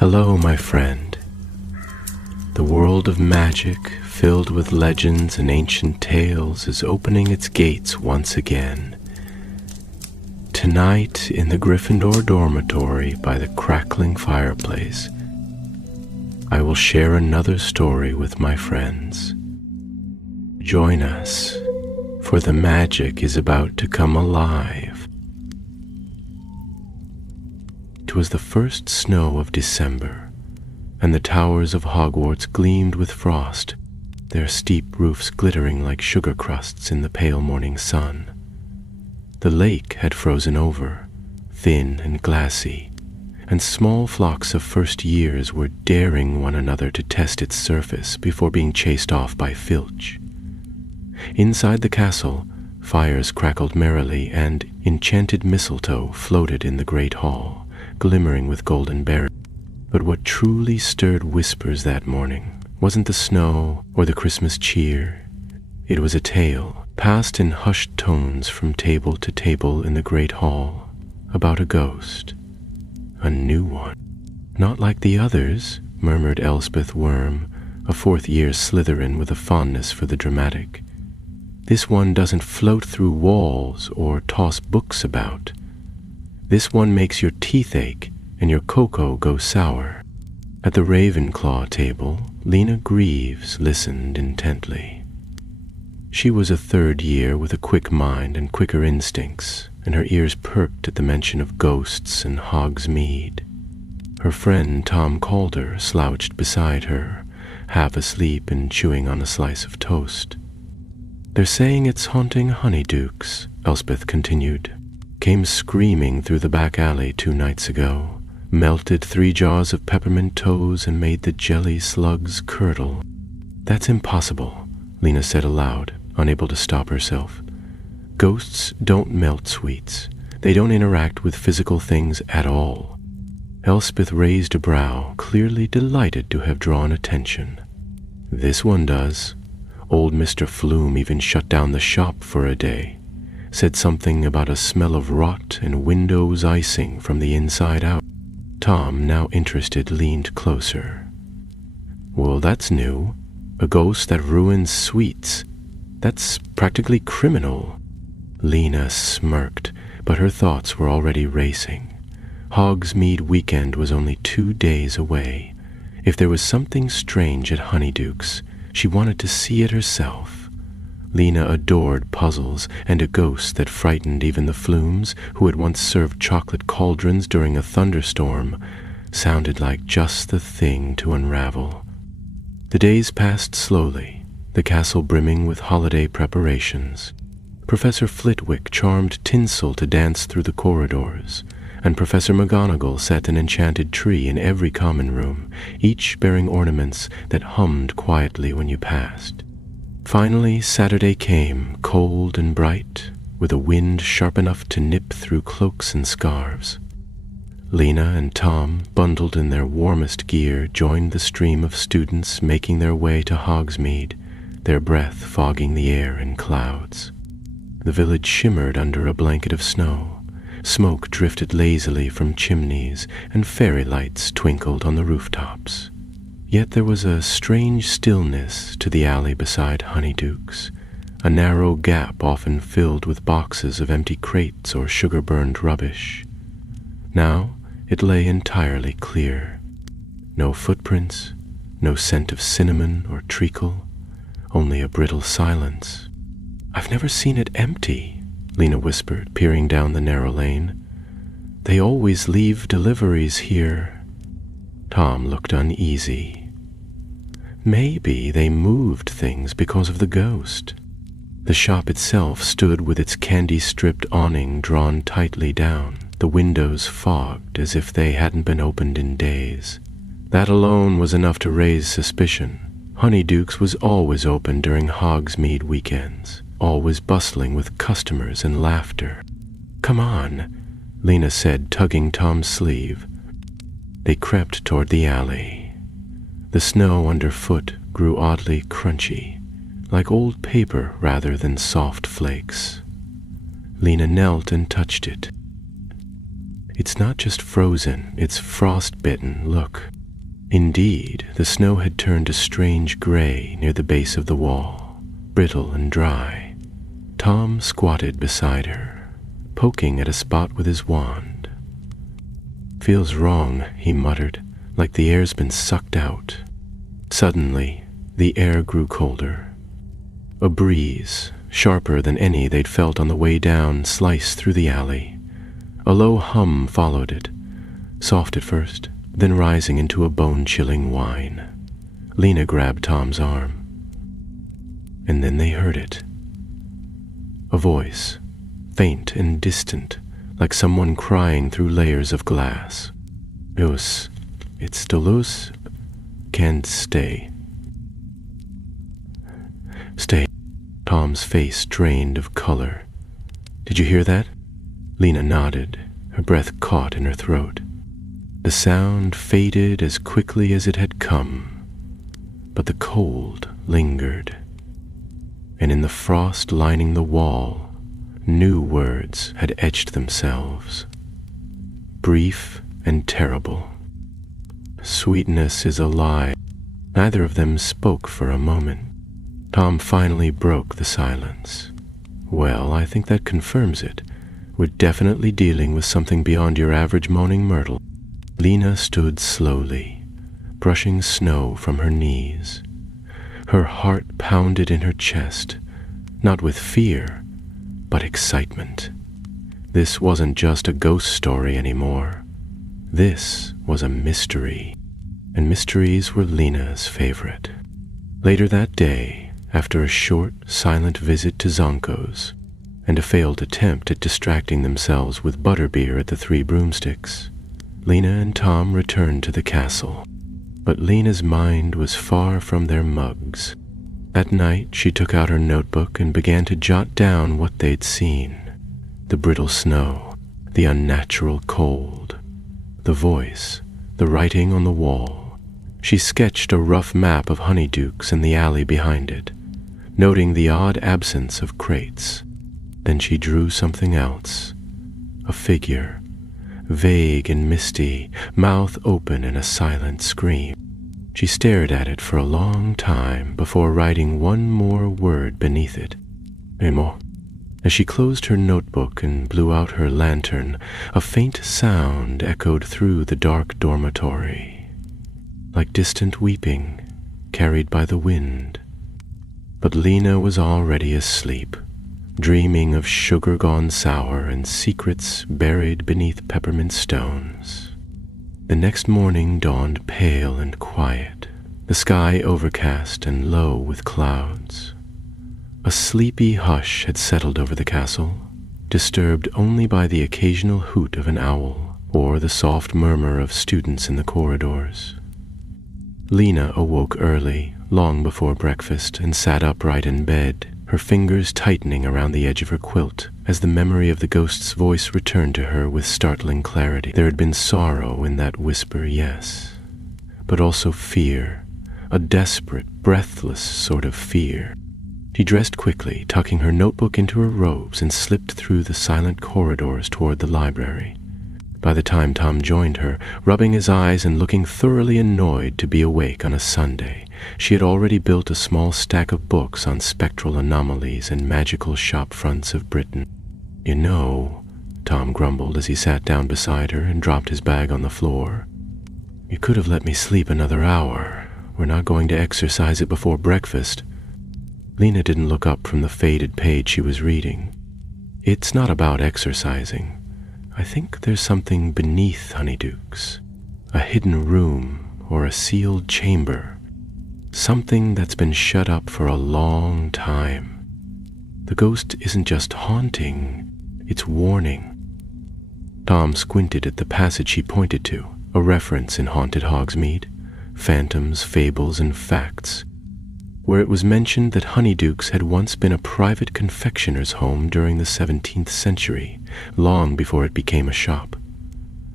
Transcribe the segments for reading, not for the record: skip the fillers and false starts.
Hello, my friend. The world of magic, filled with legends and ancient tales, is opening its gates once again. Tonight, in the Gryffindor dormitory by the crackling fireplace, I will share another story with my friends. Join us, for the magic is about to come alive. It was the first snow of December, and the towers of Hogwarts gleamed with frost, their steep roofs glittering like sugar crusts in the pale morning sun. The lake had frozen over, thin and glassy, and small flocks of first years were daring one another to test its surface before being chased off by Filch. Inside the castle, fires crackled merrily, and enchanted mistletoe floated in the great hall, glimmering with golden berries. But what truly stirred whispers that morning wasn't the snow or the Christmas cheer. It was a tale, passed in hushed tones from table to table in the great hall, about a ghost. A new one. Not like the others, murmured Elspeth Worm, a fourth-year Slytherin with a fondness for the dramatic. This one doesn't float through walls or toss books about. This one makes your teeth ache and your cocoa go sour. At the Ravenclaw table, Lena Greaves listened intently. She was a third year with a quick mind and quicker instincts, and her ears perked at the mention of ghosts and Hogsmeade. Her friend Tom Calder slouched beside her, half asleep and chewing on a slice of toast. "They're saying it's haunting Honeydukes," Elspeth continued. "Came screaming through the back alley 2 nights ago, melted 3 jars of peppermint toes and made the jelly slugs curdle." "That's impossible," Lena said aloud, unable to stop herself. "Ghosts don't melt sweets. They don't interact with physical things at all." Elspeth raised a brow, clearly delighted to have drawn attention. "This one does. Old Mr. Flume even shut down the shop for a day. Said something about a smell of rot and windows icing from the inside out." Tom, now interested, leaned closer. "Well, that's new. A ghost that ruins sweets. That's practically criminal." Lena smirked, but her thoughts were already racing. Hogsmeade weekend was only 2 days away. If there was something strange at Honeydukes, she wanted to see it herself. Lena adored puzzles, and a ghost that frightened even the Flumes, who had once served chocolate cauldrons during a thunderstorm, sounded like just the thing to unravel. The days passed slowly, the castle brimming with holiday preparations. Professor Flitwick charmed tinsel to dance through the corridors, and Professor McGonagall set an enchanted tree in every common room, each bearing ornaments that hummed quietly when you passed. Finally, Saturday came, cold and bright, with a wind sharp enough to nip through cloaks and scarves. Lena and Tom, bundled in their warmest gear, joined the stream of students making their way to Hogsmeade, their breath fogging the air in clouds. The village shimmered under a blanket of snow. Smoke drifted lazily from chimneys, and fairy lights twinkled on the rooftops. Yet there was a strange stillness to the alley beside Honeydukes, a narrow gap often filled with boxes of empty crates or sugar-burned rubbish. Now it lay entirely clear. No footprints, no scent of cinnamon or treacle, only a brittle silence. "I've never seen it empty," Lena whispered, peering down the narrow lane. "They always leave deliveries here." Tom looked uneasy. "Maybe they moved things because of the ghost." The shop itself stood with its candy-stripped awning drawn tightly down, the windows fogged as if they hadn't been opened in days. That alone was enough to raise suspicion. Honeydukes was always open during Hogsmeade weekends, always bustling with customers and laughter. "Come on," Lena said, tugging Tom's sleeve. They crept toward the alley. The snow underfoot grew oddly crunchy, like old paper rather than soft flakes. Lena knelt and touched it. It's not just frozen, it's frostbitten, look. Indeed, the snow had turned a strange gray near the base of the wall, brittle and dry. Tom squatted beside her, poking at a spot with his wand. "Feels wrong," he muttered, "like the air's been sucked out." Suddenly, the air grew colder. A breeze, sharper than any they'd felt on the way down, sliced through the alley. A low hum followed it, soft at first, then rising into a bone-chilling whine. Lena grabbed Tom's arm. And then they heard it. A voice, faint and distant, like someone crying through layers of glass. It's Duluth. Can't stay. Stay. Tom's face drained of color. "Did you hear that?" Lena nodded, her breath caught in her throat. The sound faded as quickly as it had come, but the cold lingered. And in the frost lining the wall, new words had etched themselves, brief and terrible. "Sweetness is a lie." Neither of them spoke for a moment. Tom finally broke the silence. "Well, I think that confirms it. We're definitely dealing with something beyond your average moaning myrtle." Lena stood slowly, brushing snow from her knees. Her heart pounded in her chest, not with fear, but excitement. This wasn't just a ghost story anymore. This was a mystery, and mysteries were Lena's favorite. Later that day, after a short, silent visit to Zonko's, and a failed attempt at distracting themselves with butterbeer at the Three Broomsticks, Lena and Tom returned to the castle. But Lena's mind was far from their mugs. That night, she took out her notebook and began to jot down what they'd seen. The brittle snow, the unnatural cold, the voice, the writing on the wall. She sketched a rough map of Honeydukes and the alley behind it, noting the odd absence of crates. Then she drew something else, a figure, vague and misty, mouth open in a silent scream. She stared at it for a long time before writing one more word beneath it, "Emo." As she closed her notebook and blew out her lantern, a faint sound echoed through the dark dormitory, like distant weeping carried by the wind. But Lena was already asleep, dreaming of sugar gone sour and secrets buried beneath peppermint stones. The next morning dawned pale and quiet, the sky overcast and low with clouds. A sleepy hush had settled over the castle, disturbed only by the occasional hoot of an owl or the soft murmur of students in the corridors. Lena awoke early, long before breakfast, and sat upright in bed, her fingers tightening around the edge of her quilt as the memory of the ghost's voice returned to her with startling clarity. There had been sorrow in that whisper, yes, but also fear, a desperate, breathless sort of fear. She dressed quickly, tucking her notebook into her robes, and slipped through the silent corridors toward the library. By the time Tom joined her, rubbing his eyes and looking thoroughly annoyed to be awake on a Sunday, she had already built a small stack of books on spectral anomalies and magical shop fronts of Britain. "You know," Tom grumbled as he sat down beside her and dropped his bag on the floor, "you could have let me sleep another hour. We're not going to exercise it before breakfast." Lena didn't look up from the faded page she was reading. "It's not about exercising. I think there's something beneath Honeydukes, a hidden room or a sealed chamber, something that's been shut up for a long time. The ghost isn't just haunting, it's warning." Tom squinted at the passage she pointed to, a reference in Haunted Hogsmeade, Phantoms, Fables, and Facts, where it was mentioned that Honeydukes had once been a private confectioner's home during the 17th century, long before it became a shop.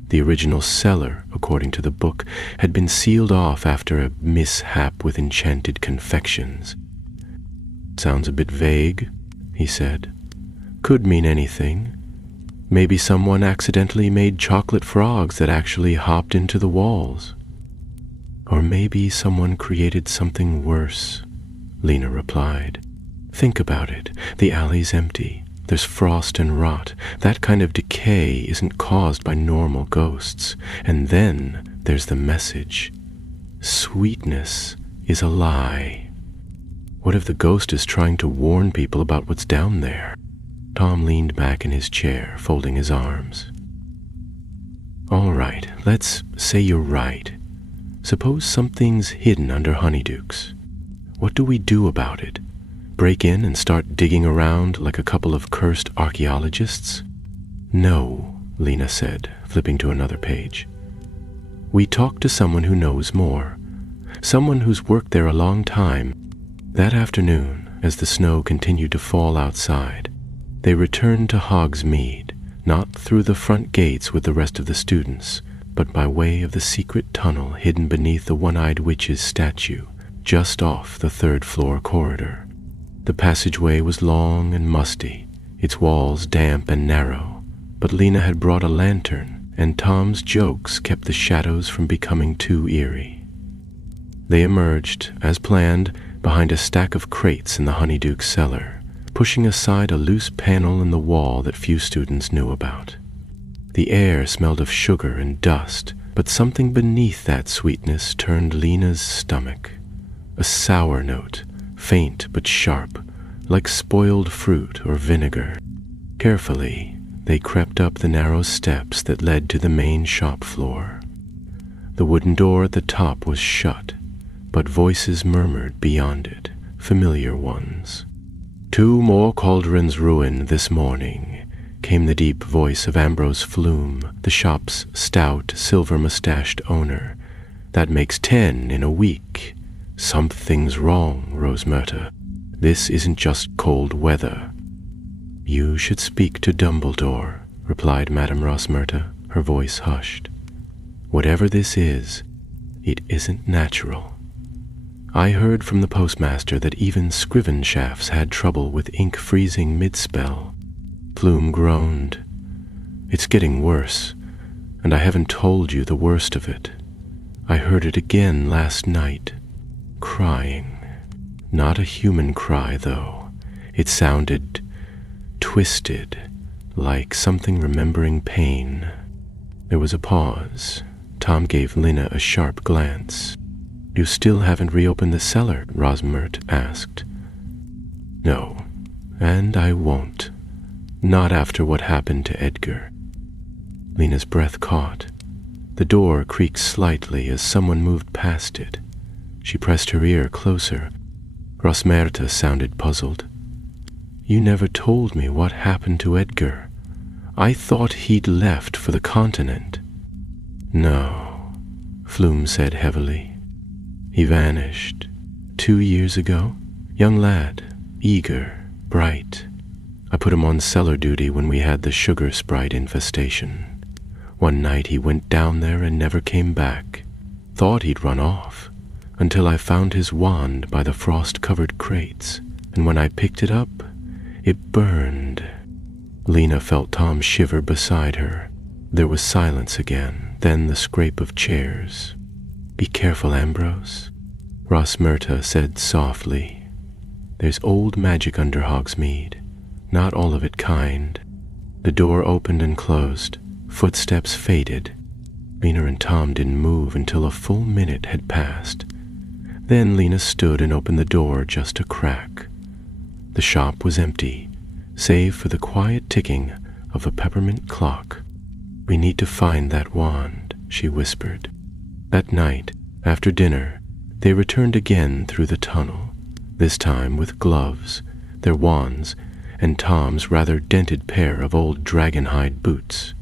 The original cellar, according to the book, had been sealed off after a mishap with enchanted confections. "Sounds a bit vague," he said. "Could mean anything. Maybe someone accidentally made chocolate frogs that actually hopped into the walls. Or maybe someone created something worse, Lena replied. Think about it. The alley's empty. There's frost and rot. That kind of decay isn't caused by normal ghosts. And then there's the message. Sweetness is a lie. What if the ghost is trying to warn people about what's down there? Tom leaned back in his chair, folding his arms. All right, let's say you're right. Suppose something's hidden under Honeydukes. What do we do about it? Break in and start digging around like a couple of cursed archaeologists? No, Lena said, flipping to another page. We talk to someone who knows more, someone who's worked there a long time. That afternoon, as the snow continued to fall outside, they returned to Hogsmeade, not through the front gates with the rest of the students, but by way of the secret tunnel hidden beneath the one-eyed witch's statue, just off the third-floor corridor. The passageway was long and musty, its walls damp and narrow, but Lena had brought a lantern, and Tom's jokes kept the shadows from becoming too eerie. They emerged, as planned, behind a stack of crates in the Honeydukes cellar, pushing aside a loose panel in the wall that few students knew about. The air smelled of sugar and dust, but something beneath that sweetness turned Lena's stomach. A sour note, faint but sharp, like spoiled fruit or vinegar. Carefully, they crept up the narrow steps that led to the main shop floor. The wooden door at the top was shut, but voices murmured beyond it, familiar ones. 2 more cauldrons ruined this morning, came the deep voice of Ambrose Flume, the shop's stout, silver-mustached owner. That makes 10 in a week. Something's wrong, Rosmerta. This isn't just cold weather. You should speak to Dumbledore, replied Madame Rosmerta, her voice hushed. Whatever this is, it isn't natural. I heard from the postmaster that even Scriven shafts had trouble with ink freezing mid-spell. Flume groaned. It's getting worse, and I haven't told you the worst of it. I heard it again last night, crying. Not a human cry, though. It sounded twisted, like something remembering pain. There was a pause. Tom gave Lena a sharp glance. You still haven't reopened the cellar? Rosmert asked. No, and I won't. Not after what happened to Edgar. Lena's breath caught. The door creaked slightly as someone moved past it. She pressed her ear closer. Rosmerta sounded puzzled. You never told me what happened to Edgar. I thought he'd left for the continent. No, Flume said heavily. He vanished. 2 years ago? Young lad, eager, bright. I put him on cellar duty when we had the sugar sprite infestation. One night he went down there and never came back. Thought he'd run off, until I found his wand by the frost-covered crates, and when I picked it up, it burned. Lena felt Tom shiver beside her. There was silence again, then the scrape of chairs. Be careful, Ambrose, Rosmerta said softly. There's old magic under Hogsmeade, not all of it kind. The door opened and closed. Footsteps faded. Lena and Tom didn't move until a full minute had passed. Then Lena stood and opened the door just a crack. The shop was empty, save for the quiet ticking of a peppermint clock. We need to find that wand, she whispered. That night, after dinner, they returned again through the tunnel, this time with gloves, their wands, and Tom's rather dented pair of old dragon-hide boots.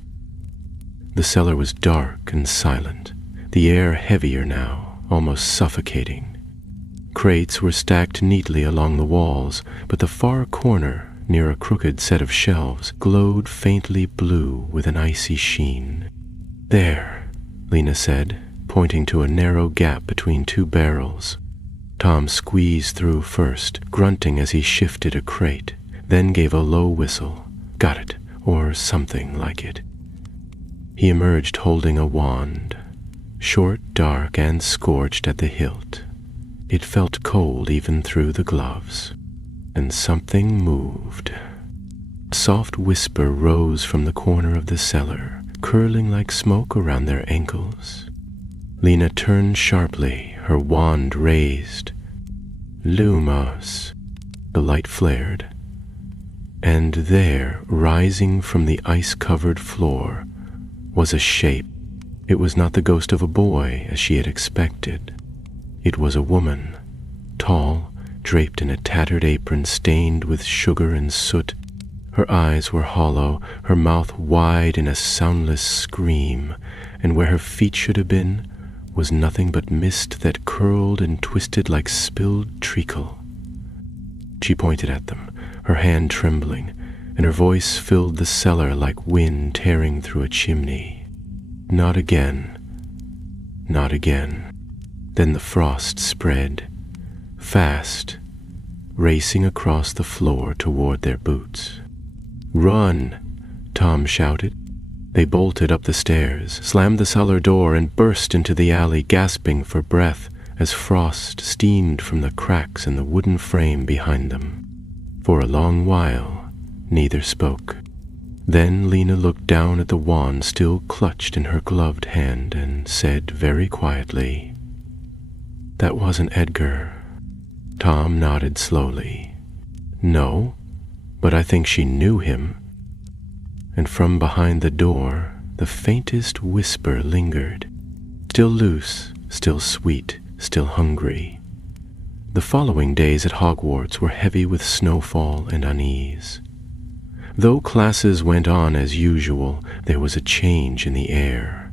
The cellar was dark and silent, the air heavier now, almost suffocating. Crates were stacked neatly along the walls, but the far corner, near a crooked set of shelves, glowed faintly blue with an icy sheen. There, Lena said, pointing to a narrow gap between 2 barrels. Tom squeezed through first, grunting as he shifted a crate, then gave a low whistle. Got it. or something like it. He emerged holding a wand, short, dark, and scorched at the hilt. It felt cold even through the gloves, and something moved. A soft whisper rose from the corner of the cellar, curling like smoke around their ankles. Lena turned sharply, her wand raised. Lumos. The light flared, and there, rising from the ice-covered floor, was a shape. It was not the ghost of a boy, as she had expected. It was a woman, tall, draped in a tattered apron stained with sugar and soot. Her eyes were hollow, her mouth wide in a soundless scream, and where her feet should have been was nothing but mist that curled and twisted like spilled treacle. She pointed at them, her hand trembling, and her voice filled the cellar like wind tearing through a chimney. Not again. Not again. Then the frost spread, fast, racing across the floor toward their boots. "Run!" Tom shouted. They bolted up the stairs, slammed the cellar door, and burst into the alley, gasping for breath as frost steamed from the cracks in the wooden frame behind them. For a long while, neither spoke. Then Lena looked down at the wand still clutched in her gloved hand and said very quietly, "That wasn't Edgar." Tom nodded slowly. "No, but I think she knew him." And from behind the door, the faintest whisper lingered. Still loose, still sweet, still hungry. The following days at Hogwarts were heavy with snowfall and unease. Though classes went on as usual, there was a change in the air,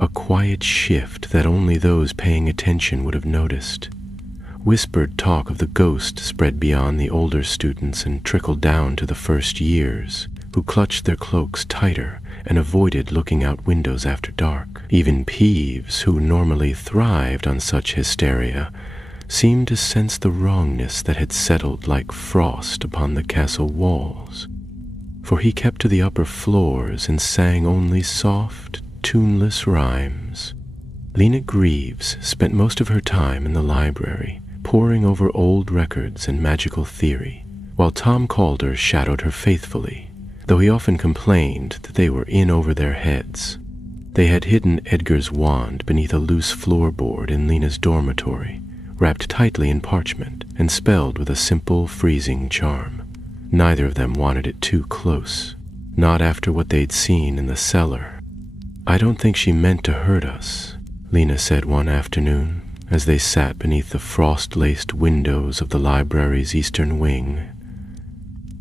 a quiet shift that only those paying attention would have noticed. Whispered talk of the ghost spread beyond the older students and trickled down to the first years, who clutched their cloaks tighter and avoided looking out windows after dark. Even Peeves, who normally thrived on such hysteria, seemed to sense the wrongness that had settled like frost upon the castle walls. For he kept to the upper floors and sang only soft, tuneless rhymes. Lena Greaves spent most of her time in the library, poring over old records and magical theory, while Tom Calder shadowed her faithfully, though he often complained that they were in over their heads. They had hidden Edgar's wand beneath a loose floorboard in Lena's dormitory, wrapped tightly in parchment and spelled with a simple freezing charm. Neither of them wanted it too close, not after what they'd seen in the cellar. "I don't think she meant to hurt us," Lena said one afternoon, as they sat beneath the frost-laced windows of the library's eastern wing.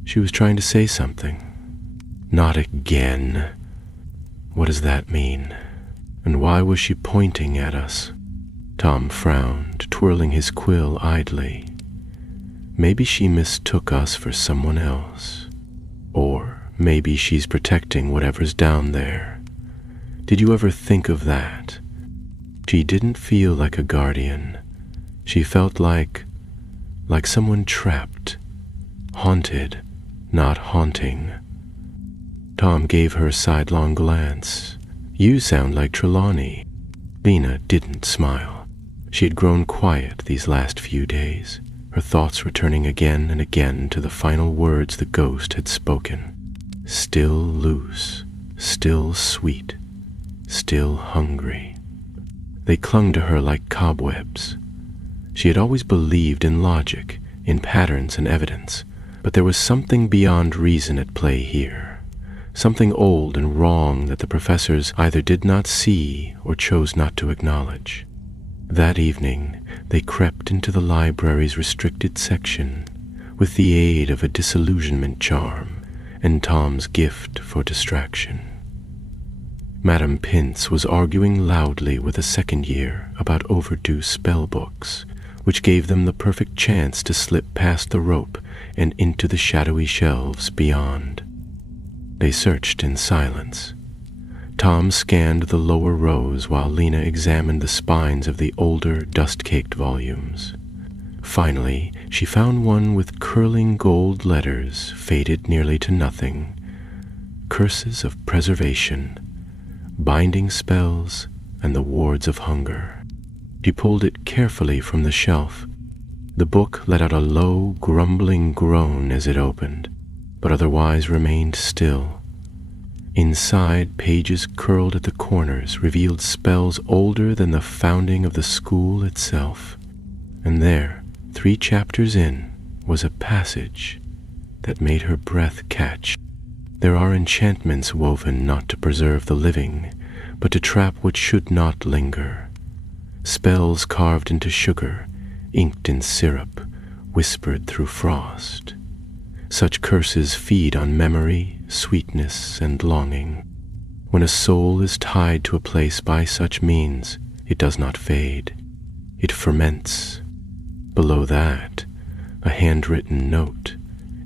"She was trying to say something." "Not again. What does that mean? And why was she pointing at us?" Tom frowned, twirling his quill idly. "Maybe she mistook us for someone else. Or maybe she's protecting whatever's down there. Did you ever think of that? She didn't feel like a guardian. She felt like someone trapped, haunted, not haunting." Tom gave her a sidelong glance. "You sound like Trelawney." Lena didn't smile. She had grown quiet these last few days, her thoughts returning again and again to the final words the ghost had spoken. Still loose, still sweet, still hungry. They clung to her like cobwebs. She had always believed in logic, in patterns and evidence, but there was something beyond reason at play here, something old and wrong that the professors either did not see or chose not to acknowledge. That evening, they crept into the library's restricted section with the aid of a disillusionment charm and Tom's gift for distraction. Madame Pince was arguing loudly with a second year about overdue spell books, which gave them the perfect chance to slip past the rope and into the shadowy shelves beyond. They searched in silence. Tom scanned the lower rows while Lena examined the spines of the older, dust-caked volumes. Finally, she found one with curling gold letters, faded nearly to nothing. Curses of Preservation, Binding Spells, and the Wards of Hunger. She pulled it carefully from the shelf. The book let out a low, grumbling groan as it opened, but otherwise remained still. Inside, pages curled at the corners revealed spells older than the founding of the school itself. And there, 3 chapters in, was a passage that made her breath catch. There are enchantments woven not to preserve the living, but to trap what should not linger. Spells carved into sugar, inked in syrup, whispered through frost. Such curses feed on memory, sweetness, and longing. When a soul is tied to a place by such means, it does not fade. It ferments. Below that, a handwritten note,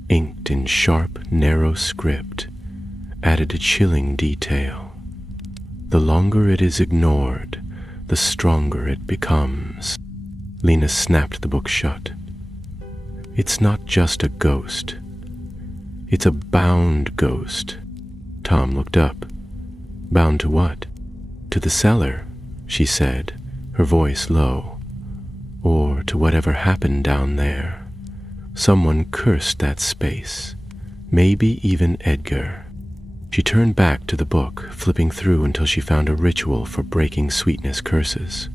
inked in sharp, narrow script, added a chilling detail. The longer it is ignored, the stronger it becomes. Lena snapped the book shut. It's not just a ghost. It's a bound ghost. Tom looked up. Bound to what? To the cellar, she said, her voice low. Or to whatever happened down there. Someone cursed that space. Maybe even Edgar. She turned back to the book, flipping through until she found a ritual for breaking sweetness curses.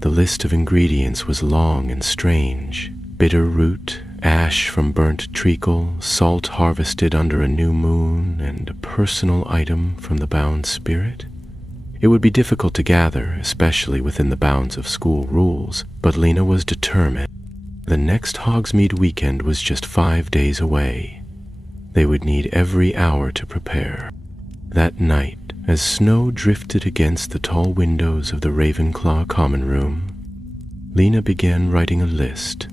The list of ingredients was long and strange. Bitter root, ash from burnt treacle, salt harvested under a new moon, and a personal item from the bound spirit. It would be difficult to gather, especially within the bounds of school rules, but Lena was determined. The next Hogsmeade weekend was just 5 days away. They would need every hour to prepare. That night, as snow drifted against the tall windows of the Ravenclaw common room, Lena began writing a list.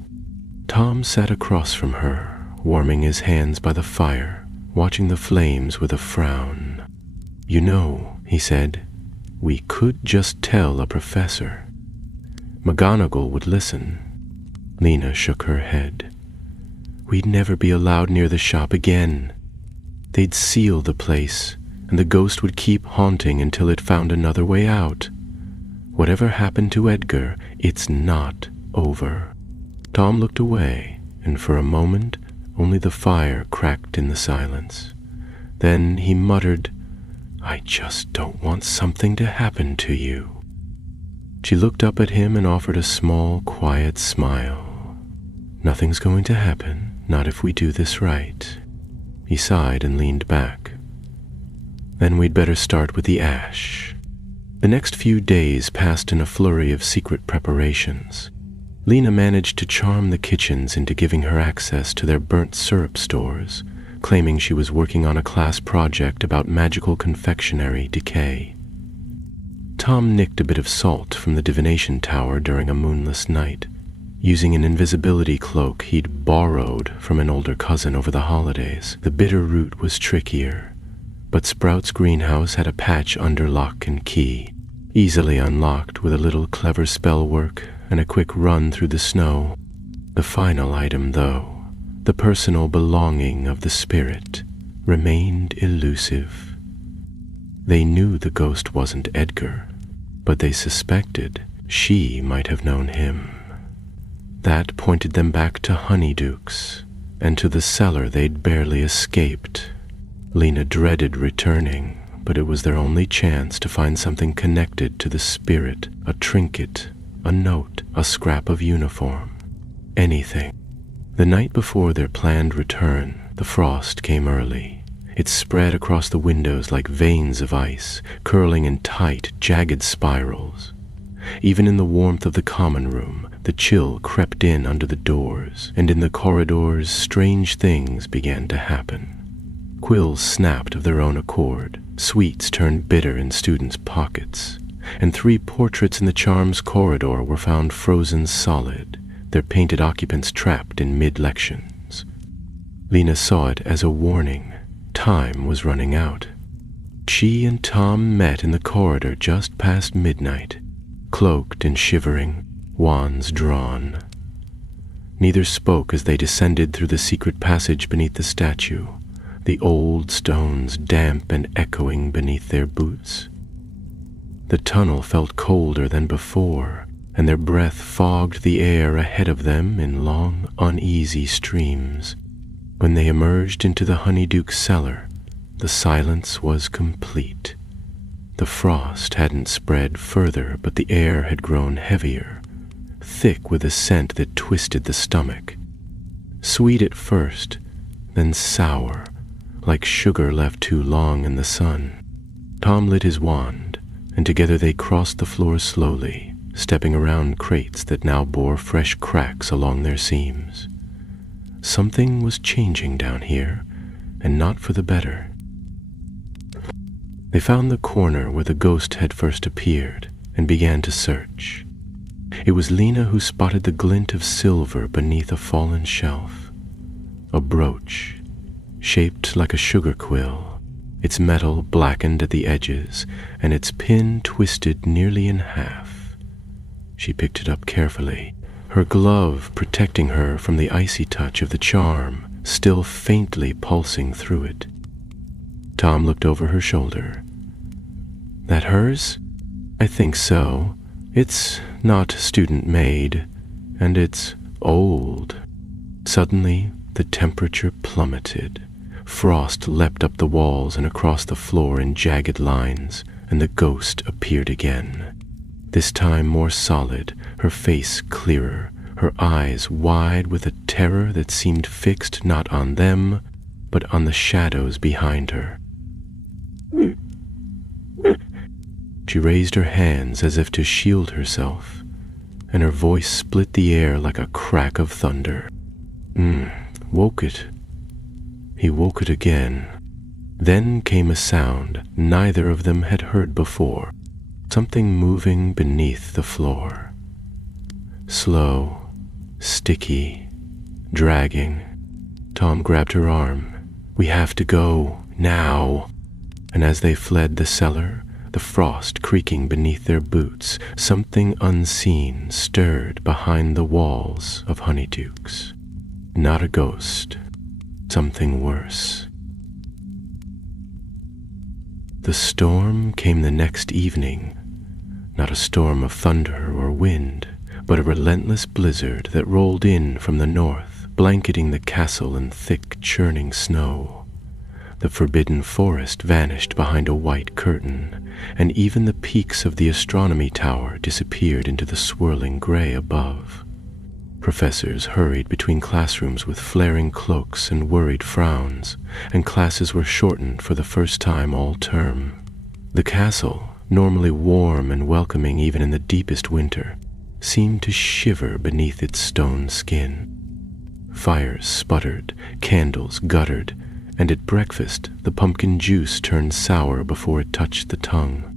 Tom sat across from her, warming his hands by the fire, watching the flames with a frown. "You know," he said, "we could just tell a professor. McGonagall would listen." Lena shook her head. "We'd never be allowed near the shop again. They'd seal the place, and the ghost would keep haunting until it found another way out. Whatever happened to Edgar, it's not over." Tom looked away, and for a moment only the fire cracked in the silence. Then he muttered, "I just don't want something to happen to you." She looked up at him and offered a small, quiet smile. "Nothing's going to happen, not if we do this right." He sighed and leaned back. "Then we'd better start with the ash." The next few days passed in a flurry of secret preparations. Lena managed to charm the kitchens into giving her access to their burnt syrup stores, claiming she was working on a class project about magical confectionery decay. Tom nicked a bit of salt from the divination tower during a moonless night, using an invisibility cloak he'd borrowed from an older cousin over the holidays. The bitter root was trickier, but Sprout's greenhouse had a patch under lock and key, easily unlocked with a little clever spell work and a quick run through the snow. The final item, though, the personal belonging of the spirit, remained elusive. They knew the ghost wasn't Edgar, but they suspected she might have known him. That pointed them back to Honeydukes, and to the cellar they'd barely escaped. Lena dreaded returning, but it was their only chance to find something connected to the spirit, a trinket, a note, a scrap of uniform, anything. The night before their planned return, the frost came early. It spread across the windows like veins of ice, curling in tight, jagged spirals. Even in the warmth of the common room, the chill crept in under the doors, and in the corridors, strange things began to happen. Quills snapped of their own accord, sweets turned bitter in students' pockets, and 3 portraits in the charms corridor were found frozen solid, their painted occupants trapped in mid-lections. Lena saw it as a warning. Time was running out. She and Tom met in the corridor just past midnight, cloaked and shivering, wands drawn. Neither spoke as they descended through the secret passage beneath the statue, the old stones damp and echoing beneath their boots. The tunnel felt colder than before, and their breath fogged the air ahead of them in long, uneasy streams. When they emerged into the Honeydukes cellar, the silence was complete. The frost hadn't spread further, but the air had grown heavier, thick with a scent that twisted the stomach. Sweet at first, then sour, like sugar left too long in the sun. Tom lit his wand, and together they crossed the floor slowly, stepping around crates that now bore fresh cracks along their seams. Something was changing down here, and not for the better. They found the corner where the ghost had first appeared and began to search. It was Lena who spotted the glint of silver beneath a fallen shelf. A brooch, shaped like a sugar quill, its metal blackened at the edges and its pin twisted nearly in half. She picked it up carefully, her glove protecting her from the icy touch of the charm still faintly pulsing through it. Tom looked over her shoulder. That hers? I think so. It's not student-made, and it's old. Suddenly, the temperature plummeted. Frost leapt up the walls and across the floor in jagged lines, and the ghost appeared again. This time more solid, her face clearer, her eyes wide with a terror that seemed fixed not on them, but on the shadows behind her. She raised her hands as if to shield herself, and her voice split the air like a crack of thunder. Woke it. He woke it again. Then came a sound neither of them had heard before, something moving beneath the floor. Slow, sticky, dragging. Tom grabbed her arm. We have to go, now. And as they fled the cellar, the frost creaking beneath their boots, something unseen stirred behind the walls of Honeydukes. Not a ghost, something worse. The storm came the next evening, not a storm of thunder or wind, but a relentless blizzard that rolled in from the north, blanketing the castle in thick, churning snow. The forbidden forest vanished behind a white curtain, and even the peaks of the astronomy tower disappeared into the swirling gray above. Professors hurried between classrooms with flaring cloaks and worried frowns, and classes were shortened for the first time all term. The castle, normally warm and welcoming even in the deepest winter, seemed to shiver beneath its stone skin. Fires sputtered, candles guttered, and at breakfast the pumpkin juice turned sour before it touched the tongue.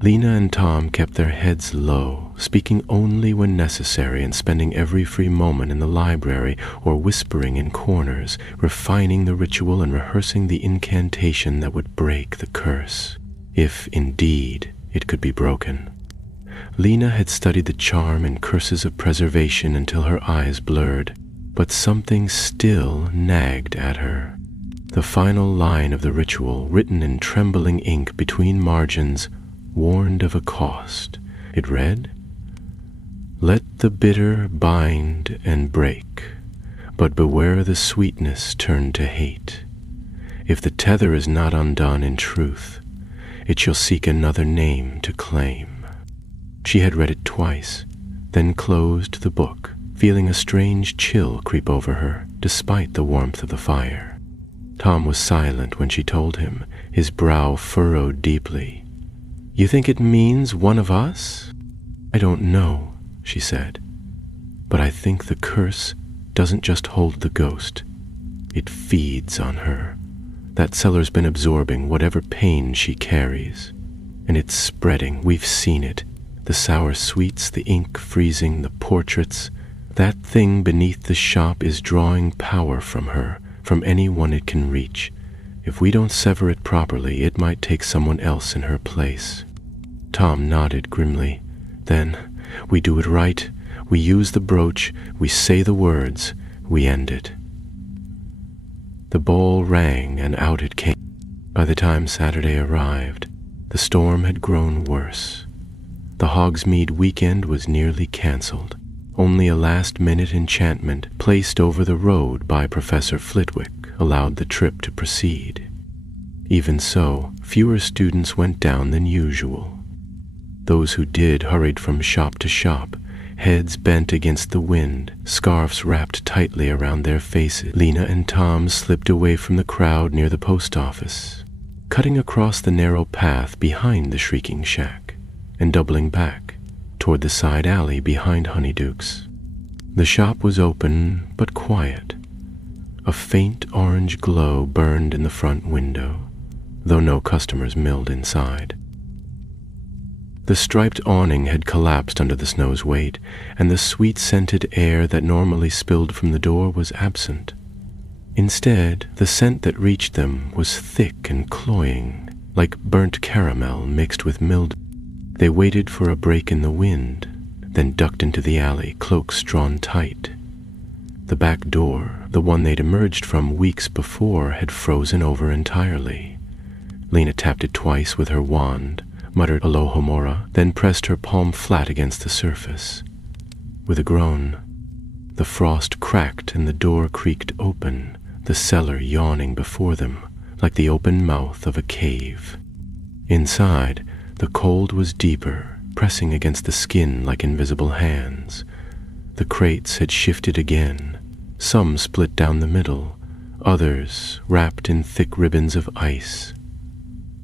Lena and Tom kept their heads low, speaking only when necessary and spending every free moment in the library or whispering in corners, refining the ritual and rehearsing the incantation that would break the curse, if indeed it could be broken. Lena had studied the charm and curses of preservation until her eyes blurred, but something still nagged at her. The final line of the ritual, written in trembling ink between margins, warned of a cost. It read, "Let the bitter bind and break, but beware the sweetness turned to hate. If the tether is not undone in truth, it shall seek another name to claim." She had read it twice, then closed the book, feeling a strange chill creep over her, despite the warmth of the fire. Tom was silent when she told him, his brow furrowed deeply. "You think it means one of us?" "I don't know," she said, "but I think the curse doesn't just hold the ghost. It feeds on her. That cellar's been absorbing whatever pain she carries, and it's spreading. We've seen it. The sour sweets, the ink freezing, the portraits. That thing beneath the shop is drawing power from her, from anyone it can reach. If we don't sever it properly, it might take someone else in her place." Tom nodded grimly. "Then, we do it right. We use the brooch, we say the words, we end it." The bell rang and out it came. By the time Saturday arrived, the storm had grown worse. The Hogsmeade weekend was nearly cancelled. Only a last-minute enchantment placed over the road by Professor Flitwick allowed the trip to proceed. Even so, fewer students went down than usual. Those who did hurried from shop to shop, heads bent against the wind, scarves wrapped tightly around their faces. Lena and Tom slipped away from the crowd near the post office, cutting across the narrow path behind the shrieking shack, and doubling back toward the side alley behind Honeydukes. The shop was open but quiet. A faint orange glow burned in the front window, though no customers milled inside. The striped awning had collapsed under the snow's weight, and the sweet-scented air that normally spilled from the door was absent. Instead, the scent that reached them was thick and cloying, like burnt caramel mixed with mildew. They waited for a break in the wind, then ducked into the alley, cloaks drawn tight. The back door, the one they'd emerged from weeks before, had frozen over entirely. Lena tapped it twice with her wand, muttered Alohomora, then pressed her palm flat against the surface. With a groan, the frost cracked and the door creaked open, the cellar yawning before them, like the open mouth of a cave. Inside, the cold was deeper, pressing against the skin like invisible hands. The crates had shifted again, some split down the middle, others wrapped in thick ribbons of ice.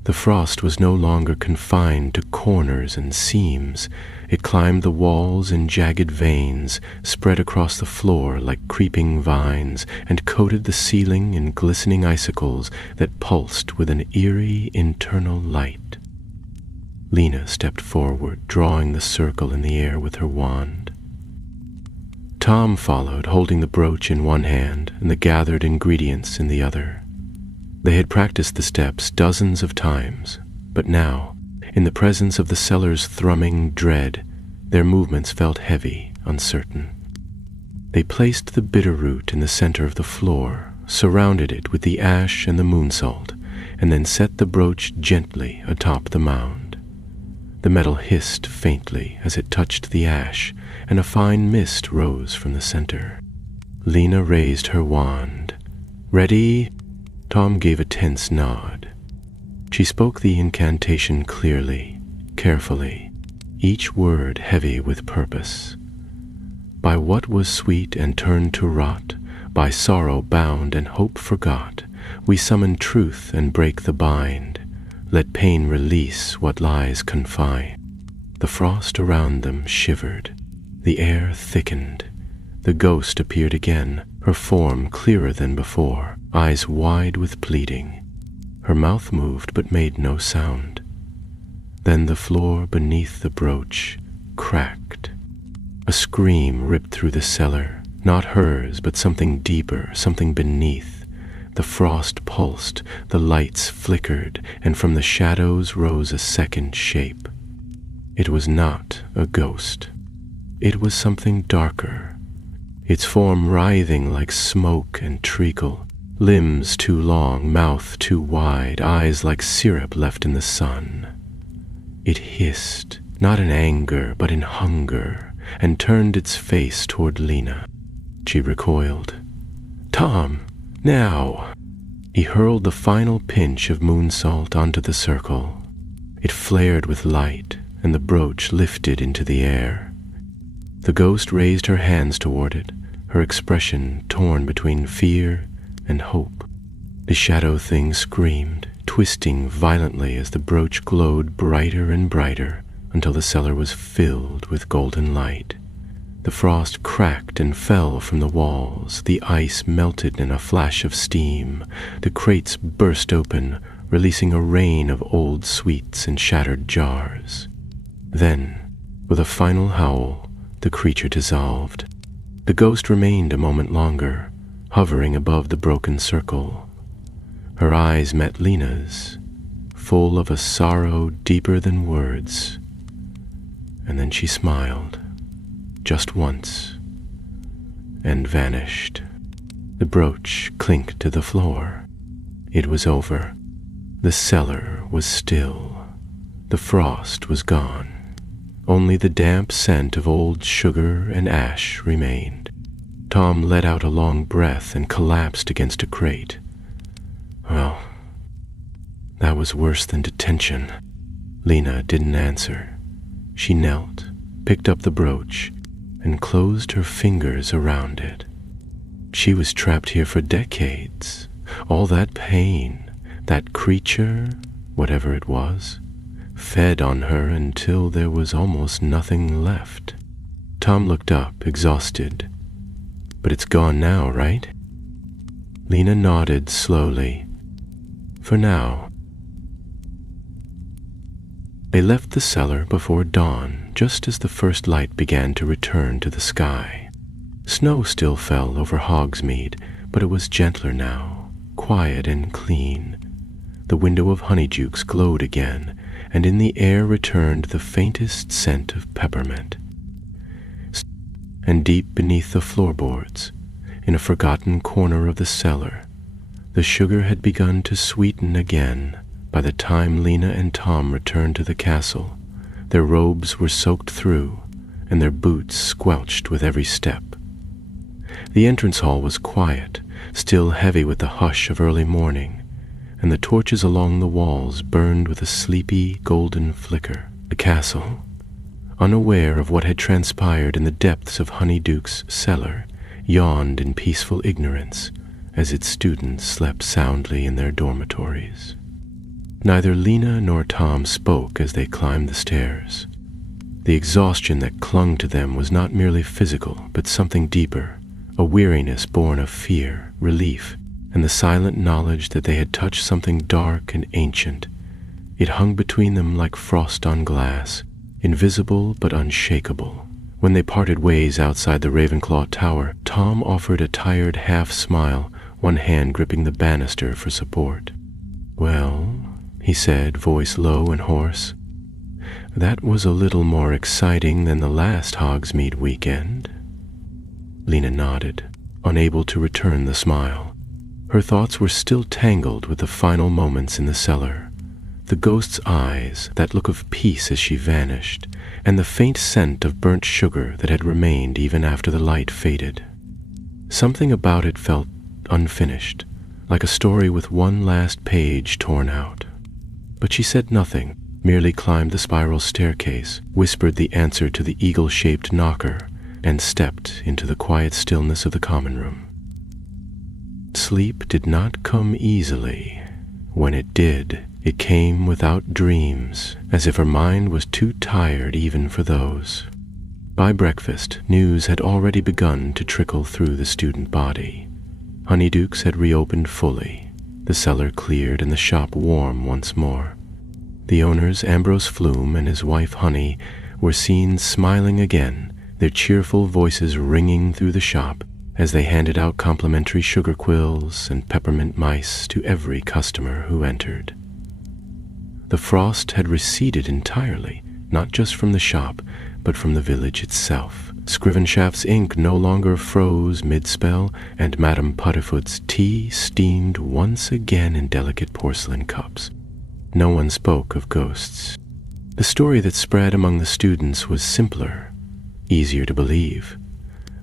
The frost was no longer confined to corners and seams. It climbed the walls in jagged veins, spread across the floor like creeping vines, and coated the ceiling in glistening icicles that pulsed with an eerie internal light. Lena stepped forward, drawing the circle in the air with her wand. Tom followed, holding the brooch in one hand and the gathered ingredients in the other. They had practiced the steps dozens of times, but now, in the presence of the cellar's thrumming dread, their movements felt heavy, uncertain. They placed the bitter root in the center of the floor, surrounded it with the ash and the moon salt, and then set the brooch gently atop the mound. The metal hissed faintly as it touched the ash, and a fine mist rose from the center. Lena raised her wand. "Ready?" Tom gave a tense nod. She spoke the incantation clearly, carefully, each word heavy with purpose. By what was sweet and turned to rot, by sorrow bound and hope forgot, we summon truth and break the bind. Let pain release what lies confined. The frost around them shivered. The air thickened. The ghost appeared again, her form clearer than before, eyes wide with pleading. Her mouth moved but made no sound. Then the floor beneath the brooch cracked. A scream ripped through the cellar, not hers, but something deeper, something beneath. The frost pulsed, the lights flickered, and from the shadows rose a second shape. It was not a ghost. It was something darker, its form writhing like smoke and treacle, limbs too long, mouth too wide, eyes like syrup left in the sun. It hissed, not in anger, but in hunger, and turned its face toward Lena. She recoiled. "Tom, now!" He hurled the final pinch of moon salt onto the circle. It flared with light, and the brooch lifted into the air. The ghost raised her hands toward it, her expression torn between fear and hope. The shadow thing screamed, twisting violently as the brooch glowed brighter and brighter until the cellar was filled with golden light. The frost cracked and fell from the walls, the ice melted in a flash of steam, the crates burst open, releasing a rain of old sweets and shattered jars. Then, with a final howl, the creature dissolved. The ghost remained a moment longer, hovering above the broken circle. Her eyes met Lena's, full of a sorrow deeper than words. And then she smiled, just once, and vanished. The brooch clinked to the floor. It was over. The cellar was still. The frost was gone. Only the damp scent of old sugar and ash remained. Tom let out a long breath and collapsed against a crate. Well, that was worse than detention. Lena didn't answer. She knelt, picked up the brooch, and closed her fingers around it. She was trapped here for decades. All that pain, that creature, whatever it was, fed on her until there was almost nothing left. Tom looked up, exhausted. But it's gone now, right? Lena nodded slowly. For now. They left the cellar before dawn, just as the first light began to return to the sky. Snow still fell over Hogsmeade, but it was gentler now, quiet and clean. The window of Honeydukes glowed again, and in the air returned the faintest scent of peppermint. And deep beneath the floorboards, in a forgotten corner of the cellar, the sugar had begun to sweeten again. By the time Lena and Tom returned to the castle, their robes were soaked through, and their boots squelched with every step. The entrance hall was quiet, still heavy with the hush of early morning, and the torches along the walls burned with a sleepy, golden flicker. The castle, unaware of what had transpired in the depths of Honeydukes' cellar, yawned in peaceful ignorance as its students slept soundly in their dormitories. Neither Lena nor Tom spoke as they climbed the stairs. The exhaustion that clung to them was not merely physical, but something deeper, a weariness born of fear, relief, and the silent knowledge that they had touched something dark and ancient. It hung between them like frost on glass, invisible but unshakable. When they parted ways outside the Ravenclaw Tower, Tom offered a tired half-smile, one hand gripping the banister for support. "Well," he said, voice low and hoarse, "that was a little more exciting than the last Hogsmeade weekend." Lena nodded, unable to return the smile. Her thoughts were still tangled with the final moments in the cellar. The ghost's eyes, that look of peace as she vanished, and the faint scent of burnt sugar that had remained even after the light faded. Something about it felt unfinished, like a story with one last page torn out. But she said nothing, merely climbed the spiral staircase, whispered the answer to the eagle-shaped knocker, and stepped into the quiet stillness of the common room. Sleep did not come easily. When it did, it came without dreams, as if her mind was too tired even for those. By breakfast, news had already begun to trickle through the student body. Honeydukes had reopened fully, the cellar cleared and the shop warm once more. The owners, Ambrose Flume and his wife Honey, were seen smiling again, their cheerful voices ringing through the shop as they handed out complimentary sugar quills and peppermint mice to every customer who entered. The frost had receded entirely, not just from the shop, but from the village itself. Scrivenshaft's ink no longer froze mid-spell, and Madame Puddifoot's tea steamed once again in delicate porcelain cups. No one spoke of ghosts. The story that spread among the students was simpler, easier to believe,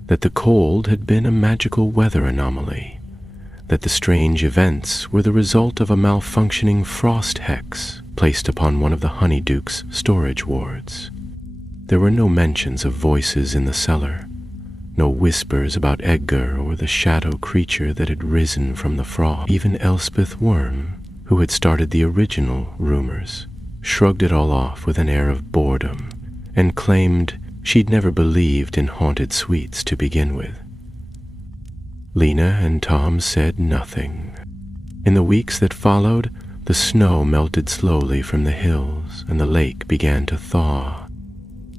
that the cold had been a magical weather anomaly, that the strange events were the result of a malfunctioning frost hex placed upon one of the Honeydukes' storage wards. There were no mentions of voices in the cellar, no whispers about Edgar or the shadow creature that had risen from the frost. Even Elspeth Worm, who had started the original rumors, shrugged it all off with an air of boredom and claimed she'd never believed in haunted suites to begin with. Lena and Tom said nothing. In the weeks that followed, the snow melted slowly from the hills and the lake began to thaw.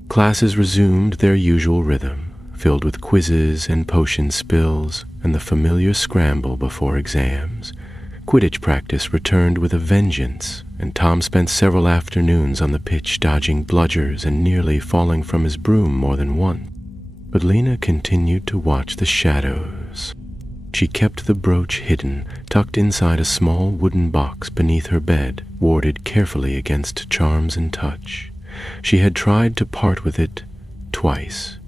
Classes resumed their usual rhythm, filled with quizzes and potion spills and the familiar scramble before exams. Quidditch practice returned with a vengeance, and Tom spent several afternoons on the pitch dodging bludgers and nearly falling from his broom more than once. But Lena continued to watch the shadows. She kept the brooch hidden, tucked inside a small wooden box beneath her bed, warded carefully against charms and touch. She had tried to part with it twice.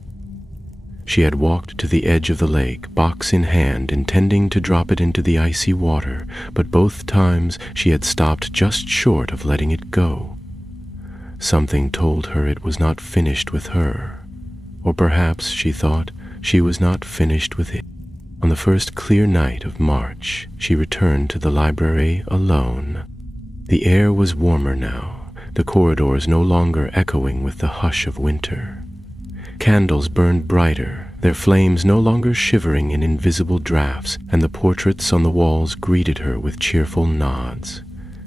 She had walked to the edge of the lake, box in hand, intending to drop it into the icy water, but both times she had stopped just short of letting it go. Something told her it was not finished with her, or perhaps, she thought, she was not finished with it. On the first clear night of March, she returned to the library alone. The air was warmer now, the corridors no longer echoing with the hush of winter. Candles burned brighter, their flames no longer shivering in invisible draughts, and the portraits on the walls greeted her with cheerful nods.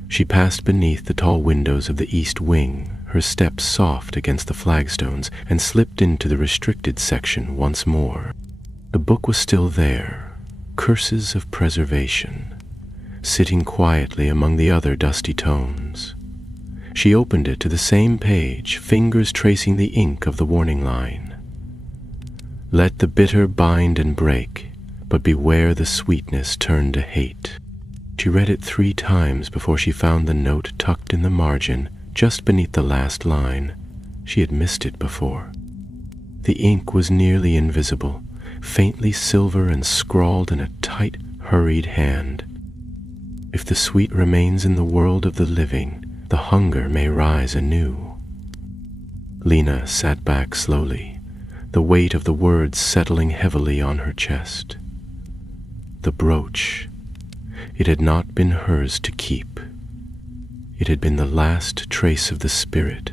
She passed beneath the tall windows of the east wing, her steps soft against the flagstones, and slipped into the restricted section once more. The book was still there, Curses of Preservation, sitting quietly among the other dusty tomes. She opened it to the same page, fingers tracing the ink of the warning line. Let the bitter bind and break, but beware the sweetness turn to hate. She read it 3 times before she found the note tucked in the margin, just beneath the last line. She had missed it before. The ink was nearly invisible, faintly silver and scrawled in a tight, hurried hand. If the sweet remains in the world of the living, the hunger may rise anew. Lena sat back slowly, the weight of the words settling heavily on her chest. The brooch. It had not been hers to keep. It had been the last trace of the spirit,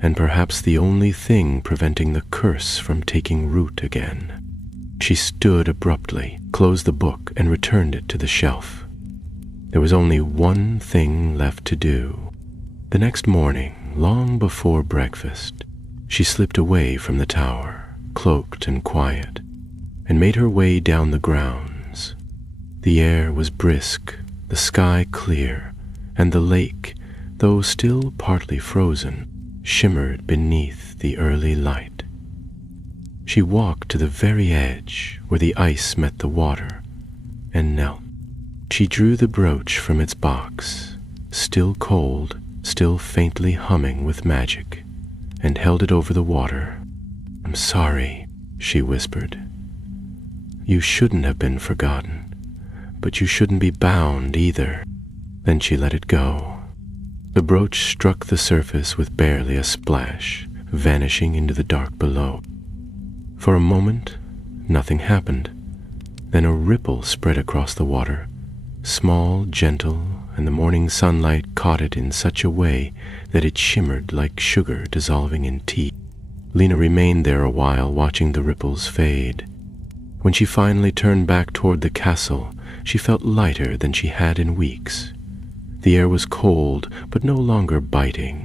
and perhaps the only thing preventing the curse from taking root again. She stood abruptly, closed the book, and returned it to the shelf. There was only one thing left to do. The next morning, long before breakfast, she slipped away from the tower, cloaked and quiet, and made her way down the grounds. The air was brisk, the sky clear, and the lake, though still partly frozen, shimmered beneath the early light. She walked to the very edge where the ice met the water and knelt. She drew the brooch from its box, still cold, still faintly humming with magic, and held it over the water. "I'm sorry," she whispered. "You shouldn't have been forgotten, but you shouldn't be bound either." Then she let it go. The brooch struck the surface with barely a splash, vanishing into the dark below. For a moment, nothing happened. Then a ripple spread across the water, small, gentle, and the morning sunlight caught it in such a way that it shimmered like sugar dissolving in tea. Lena remained there a while, watching the ripples fade. When she finally turned back toward the castle, she felt lighter than she had in weeks. The air was cold, but no longer biting,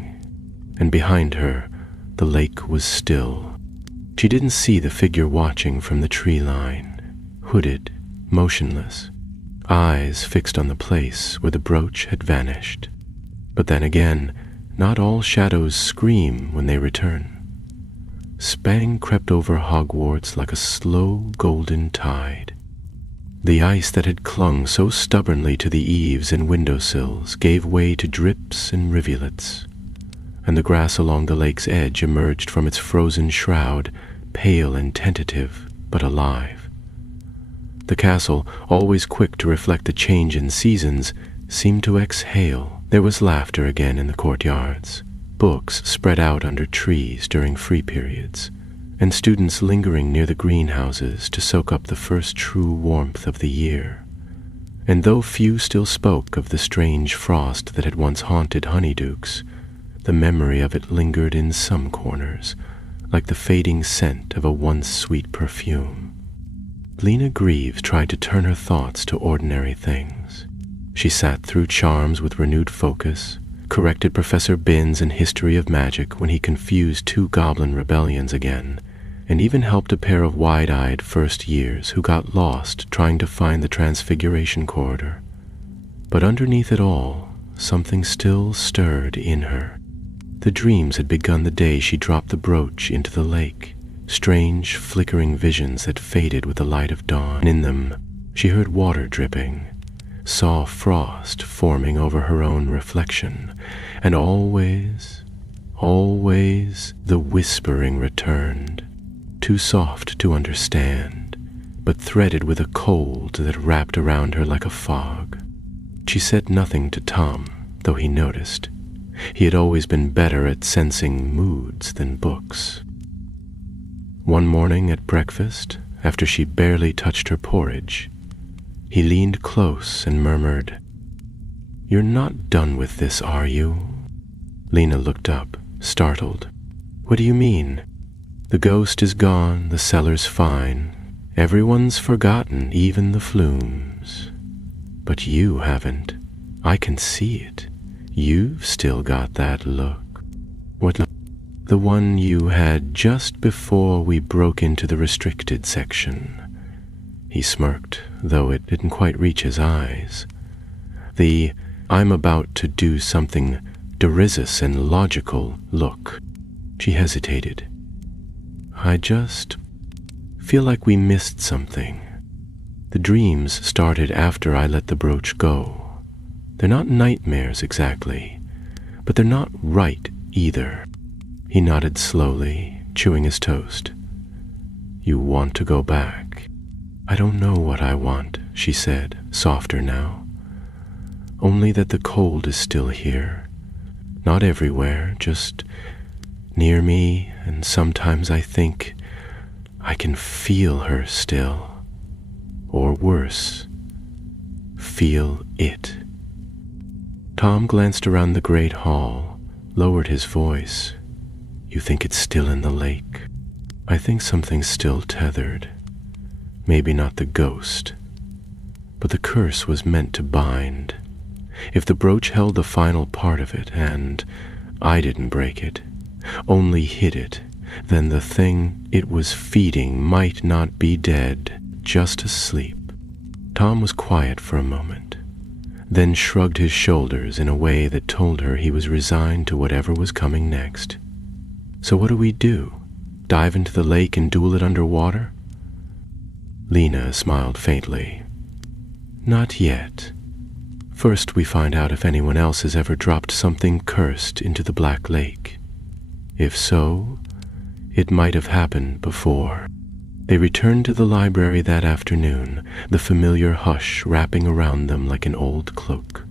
and behind her, the lake was still. She didn't see the figure watching from the tree line, hooded, motionless, eyes fixed on the place where the brooch had vanished. But then again, not all shadows scream when they return. Spang crept over Hogwarts like a slow golden tide. The ice that had clung so stubbornly to the eaves and windowsills gave way to drips and rivulets, and the grass along the lake's edge emerged from its frozen shroud, pale and tentative, but alive. The castle, always quick to reflect the change in seasons, seemed to exhale. There was laughter again in the courtyards, books spread out under trees during free periods, and students lingering near the greenhouses to soak up the first true warmth of the year. And though few still spoke of the strange frost that had once haunted Honeydukes, the memory of it lingered in some corners, like the fading scent of a once sweet perfume. Lena Greaves tried to turn her thoughts to ordinary things. She sat through charms with renewed focus, corrected Professor Binns in History of Magic when he confused 2 goblin rebellions again, and even helped a pair of wide-eyed first years who got lost trying to find the Transfiguration corridor. But underneath it all, something still stirred in her. The dreams had begun the day she dropped the brooch into the lake, strange flickering visions that faded with the light of dawn. In them, she heard water dripping, saw frost forming over her own reflection, and always the whispering returned, too soft to understand, but threaded with a cold that wrapped around her like a fog. She said nothing to Tom, though he noticed. He had always been better at sensing moods than books. One morning at breakfast, after she barely touched her porridge, he leaned close and murmured, "You're not done with this, are you?" Lena looked up, startled. "What do you mean?" "The ghost is gone, the cellar's fine. Everyone's forgotten, even the flumes. But you haven't. I can see it. You've still got that look." "What look?" "The one you had just before we broke into the restricted section." He smirked, though it didn't quite reach his eyes. "The I'm about to do something derisive and logical look." She hesitated. "I just feel like we missed something. The dreams started after I let the brooch go. They're not nightmares exactly, but they're not right either." He nodded slowly, chewing his toast. "You want to go back?" "I don't know what I want," she said, softer now. "Only that the cold is still here. Not everywhere, just near me, and sometimes I think I can feel her still. Or worse, feel it." Tom glanced around the great hall, lowered his voice. "You think it's still in the lake?" "I think something's still tethered. Maybe not the ghost, but the curse was meant to bind. If the brooch held the final part of it, and I didn't break it, only hid it, then the thing it was feeding might not be dead, just asleep." Tom was quiet for a moment, then shrugged his shoulders in a way that told her he was resigned to whatever was coming next. "So what do we do? Dive into the lake and duel it underwater?" Lena smiled faintly. "Not yet. First we find out if anyone else has ever dropped something cursed into the Black Lake. If so, it might have happened before." They returned to the library that afternoon, the familiar hush wrapping around them like an old cloak.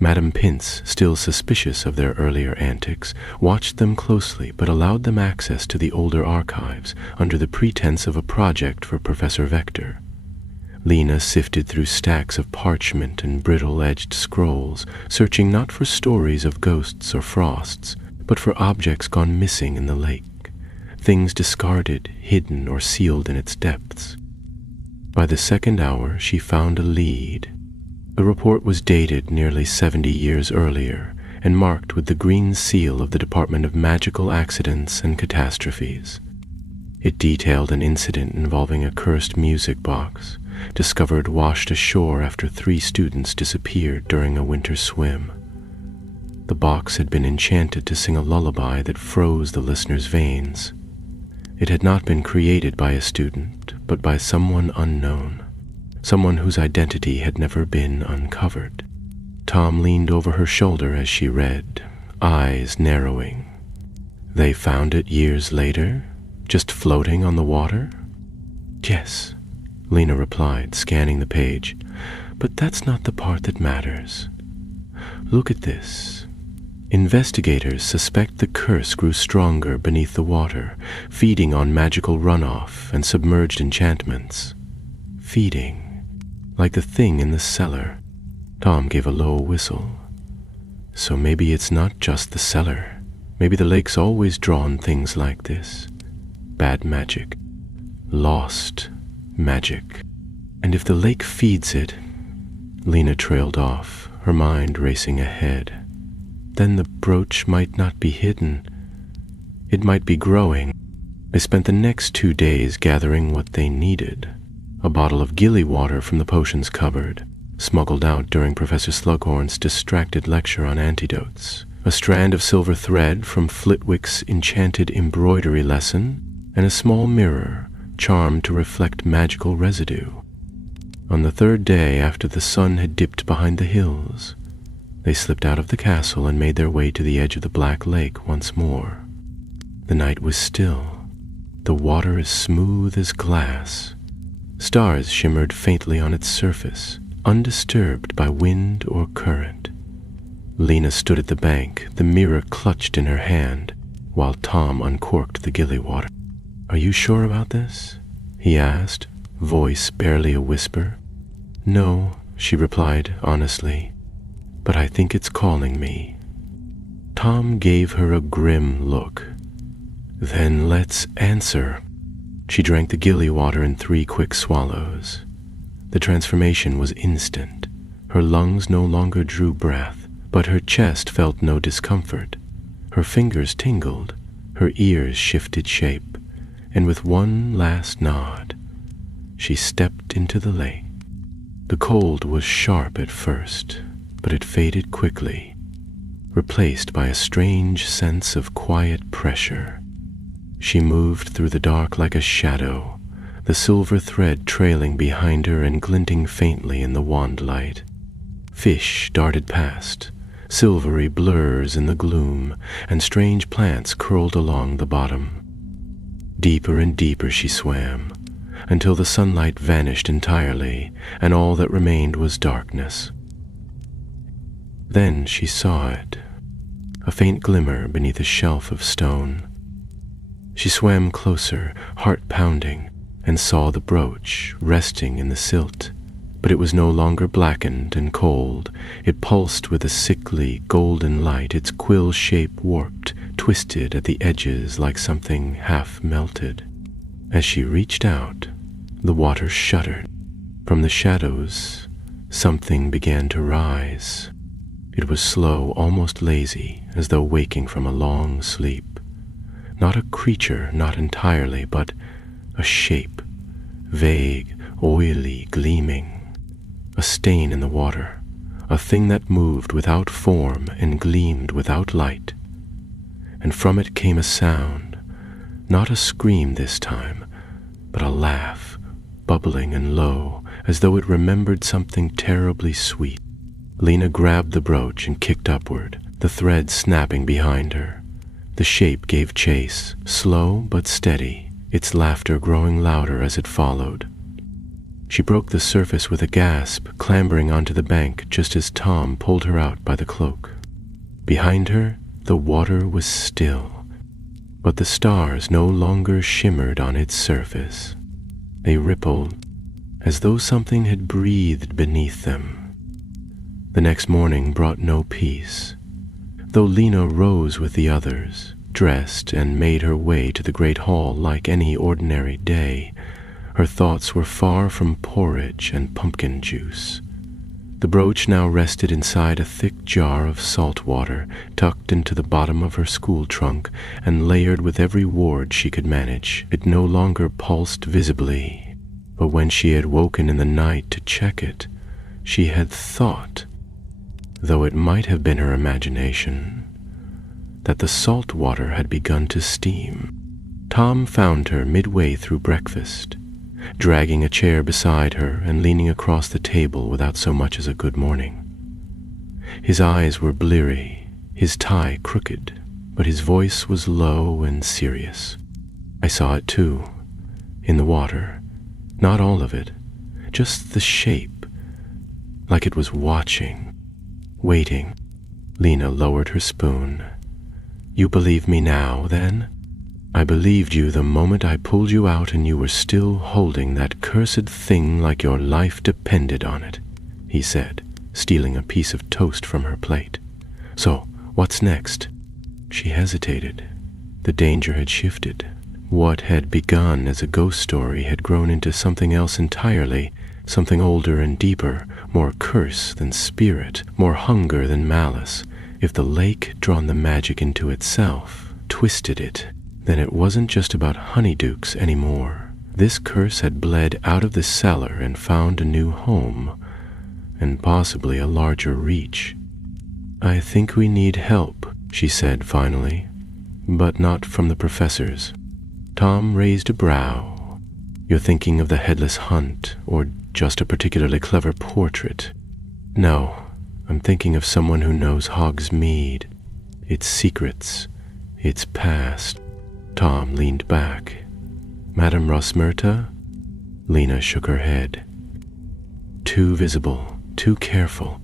Madame Pince, still suspicious of their earlier antics, watched them closely but allowed them access to the older archives under the pretense of a project for Professor Vector. Lena sifted through stacks of parchment and brittle-edged scrolls, searching not for stories of ghosts or frosts, but for objects gone missing in the lake. Things discarded, hidden, or sealed in its depths. By the second hour, she found a lead. The report was dated nearly 70 years earlier and marked with the green seal of the Department of Magical Accidents and Catastrophes. It detailed an incident involving a cursed music box, discovered washed ashore after 3 students disappeared during a winter swim. The box had been enchanted to sing a lullaby that froze the listener's veins. It had not been created by a student, but by someone unknown, someone whose identity had never been uncovered. Tom leaned over her shoulder as she read, eyes narrowing. "They found it years later, just floating on the water?" "Yes," Lena replied, scanning the page, "but that's not the part that matters. Look at this. Investigators suspect the curse grew stronger beneath the water, feeding on magical runoff and submerged enchantments. Feeding, like the thing in the cellar." Tom gave a low whistle. "So maybe it's not just the cellar. Maybe the lake's always drawn things like this. Bad magic. Lost magic. And if the lake feeds it..." Lena trailed off, her mind racing ahead. "Then the brooch might not be hidden. It might be growing." They spent the next 2 days gathering what they needed. A bottle of gilly water from the potions cupboard, smuggled out during Professor Slughorn's distracted lecture on antidotes. A strand of silver thread from Flitwick's enchanted embroidery lesson, and a small mirror charmed to reflect magical residue. On the third day after the sun had dipped behind the hills, they slipped out of the castle and made their way to the edge of the Black Lake once more. The night was still, the water as smooth as glass. Stars shimmered faintly on its surface, undisturbed by wind or current. Lena stood at the bank, the mirror clutched in her hand, while Tom uncorked the gilly water. "Are you sure about this?" he asked, voice barely a whisper. "No," she replied honestly, "but I think it's calling me." Tom gave her a grim look. "Then let's answer." She drank the gilly water in 3 quick swallows. The transformation was instant. Her lungs no longer drew breath, but her chest felt no discomfort. Her fingers tingled, her ears shifted shape, and with one last nod, she stepped into the lake. The cold was sharp at first, but it faded quickly, replaced by a strange sense of quiet pressure. She moved through the dark like a shadow, the silver thread trailing behind her and glinting faintly in the wand light. Fish darted past, silvery blurs in the gloom, and strange plants curled along the bottom. Deeper and deeper she swam, until the sunlight vanished entirely, and all that remained was darkness. Then she saw it, a faint glimmer beneath a shelf of stone. She swam closer, heart pounding, and saw the brooch resting in the silt. But it was no longer blackened and cold. It pulsed with a sickly, golden light, its quill shape warped, twisted at the edges like something half melted. As she reached out, the water shuddered. From the shadows, something began to rise. It was slow, almost lazy, as though waking from a long sleep. Not a creature, not entirely, but a shape, vague, oily, gleaming. A stain in the water, a thing that moved without form and gleamed without light. And from it came a sound, not a scream this time, but a laugh, bubbling and low, as though it remembered something terribly sweet. Lena grabbed the brooch and kicked upward, the thread snapping behind her. The shape gave chase, slow but steady, its laughter growing louder as it followed. She broke the surface with a gasp, clambering onto the bank just as Tom pulled her out by the cloak. Behind her, the water was still, but the stars no longer shimmered on its surface. They rippled, as though something had breathed beneath them. The next morning brought no peace. Though Lena rose with the others, dressed, and made her way to the great hall like any ordinary day, her thoughts were far from porridge and pumpkin juice. The brooch now rested inside a thick jar of salt water, tucked into the bottom of her school trunk and layered with every ward she could manage. It no longer pulsed visibly, but when she had woken in the night to check it, she had thought, though it might have been her imagination, that the salt water had begun to steam. Tom found her midway through breakfast, dragging a chair beside her and leaning across the table without so much as a good morning. His eyes were bleary, his tie crooked, but his voice was low and serious. I saw it too, in the water. Not all of it, just the shape, like it was watching, waiting. Lena lowered her spoon. "You believe me now, then?" "I believed you the moment I pulled you out and you were still holding that cursed thing like your life depended on it," he said, stealing a piece of toast from her plate. "So, what's next?" She hesitated. The danger had shifted. What had begun as a ghost story had grown into something else entirely, something older and deeper, more curse than spirit, more hunger than malice. If the lake had drawn the magic into itself, twisted it, then it wasn't just about Honeydukes anymore. This curse had bled out of the cellar and found a new home, and possibly a larger reach. "I think we need help," she said finally, "but not from the professors." Tom raised a brow. You're thinking of the headless hunt, or just a particularly clever portrait? No, I'm thinking of someone who knows Hogsmeade, its secrets, its past. Tom leaned back. Madame Rosmerta? Lena shook her head. Too visible, too careful.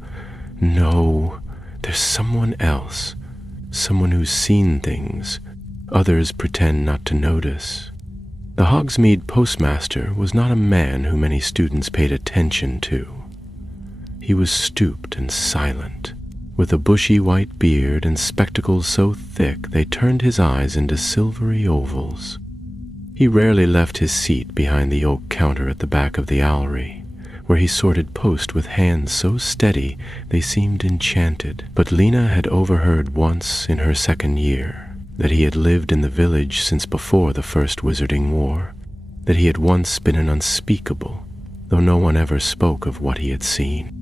No, there's someone else. Someone who's seen things. Others pretend not to notice. The Hogsmeade postmaster was not a man who many students paid attention to. He was stooped and silent, with a bushy white beard and spectacles so thick they turned his eyes into silvery ovals. He rarely left his seat behind the oak counter at the back of the owlery, where he sorted post with hands so steady they seemed enchanted. But Lena had overheard once in her second year that he had lived in the village since before the First Wizarding War, that he had once been an unspeakable, though no one ever spoke of what he had seen.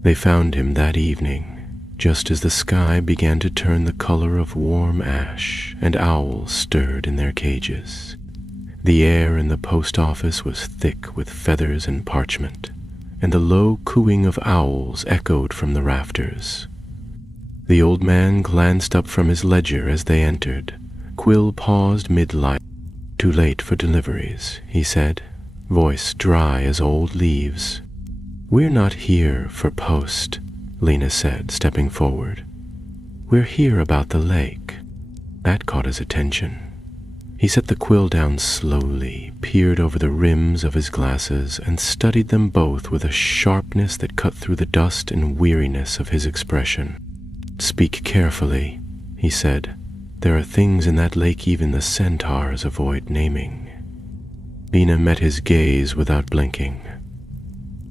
They found him that evening, just as the sky began to turn the color of warm ash and owls stirred in their cages. The air in the post office was thick with feathers and parchment, and the low cooing of owls echoed from the rafters. The old man glanced up from his ledger as they entered. Quill paused mid-line. Too late for deliveries, he said, voice dry as old leaves. We're not here for post, Lena said, stepping forward. We're here about the lake. That caught his attention. He set the quill down slowly, peered over the rims of his glasses, and studied them both with a sharpness that cut through the dust and weariness of his expression. Speak carefully, he said. There are things in that lake even the centaurs avoid naming. Lena met his gaze without blinking.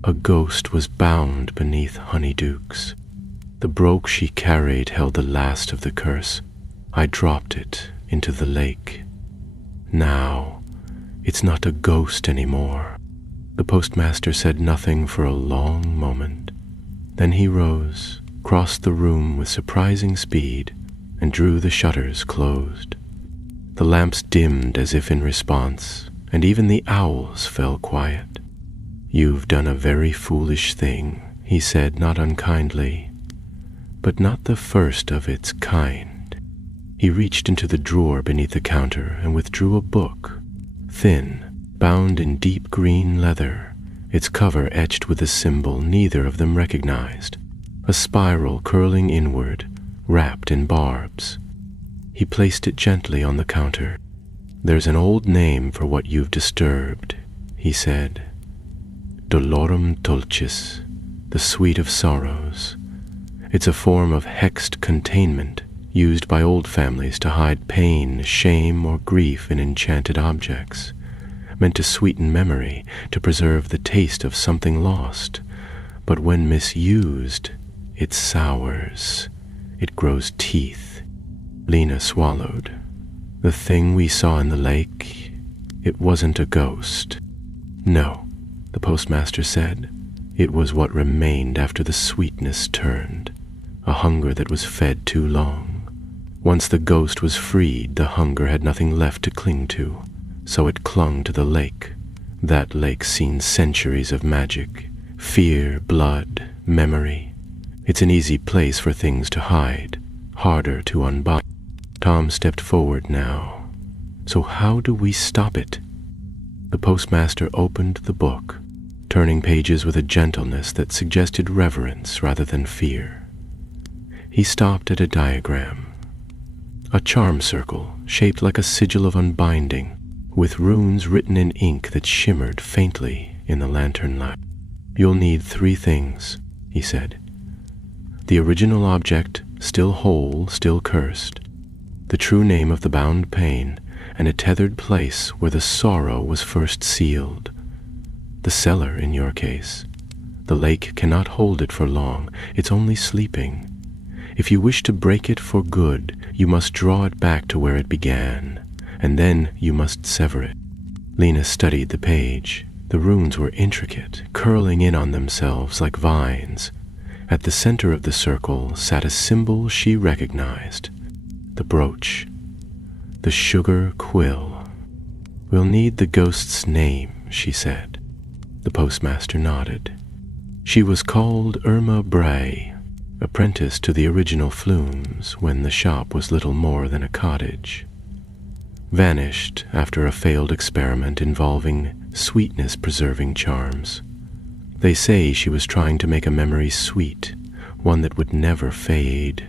A ghost was bound beneath Honeydukes. The brooch she carried held the last of the curse. I dropped it into the lake. Now, it's not a ghost anymore. The postmaster said nothing for a long moment. Then he rose, crossed the room with surprising speed, and drew the shutters closed. The lamps dimmed as if in response, and even the owls fell quiet. You've done a very foolish thing, he said, not unkindly, but not the first of its kind. He reached into the drawer beneath the counter and withdrew a book, thin, bound in deep green leather, its cover etched with a symbol neither of them recognized, a spiral curling inward, wrapped in barbs. He placed it gently on the counter. There's an old name for what you've disturbed, he said. Dolorum Dulcis, the sweet of sorrows. It's a form of hexed containment used by old families to hide pain, shame, or grief in enchanted objects, meant to sweeten memory, to preserve the taste of something lost. But when misused, it sours. It grows teeth. Lena swallowed. The thing we saw in the lake, it wasn't a ghost. No, the postmaster said. It was what remained after the sweetness turned, a hunger that was fed too long. Once the ghost was freed, the hunger had nothing left to cling to, so it clung to the lake. That lake seen centuries of magic, fear, blood, memory. It's an easy place for things to hide, harder to unbind. Tom stepped forward now. So how do we stop it? The postmaster opened the book, turning pages with a gentleness that suggested reverence rather than fear. He stopped at a diagram. A charm circle shaped like a sigil of unbinding, with runes written in ink that shimmered faintly in the lantern light. You'll need 3 things, he said. The original object, still whole, still cursed. The true name of the bound pain, and a tethered place where the sorrow was first sealed. The cellar, in your case. The lake cannot hold it for long. It's only sleeping. If you wish to break it for good, you must draw it back to where it began, and then you must sever it. Lena studied the page. The runes were intricate, curling in on themselves like vines. At the center of the circle sat a symbol she recognized. The brooch. The sugar quill. "We'll need the ghost's name," she said. The postmaster nodded. "She was called Irma Bray, apprentice to the original Flumes when the shop was little more than a cottage. Vanished after a failed experiment involving sweetness-preserving charms. They say she was trying to make a memory sweet, one that would never fade.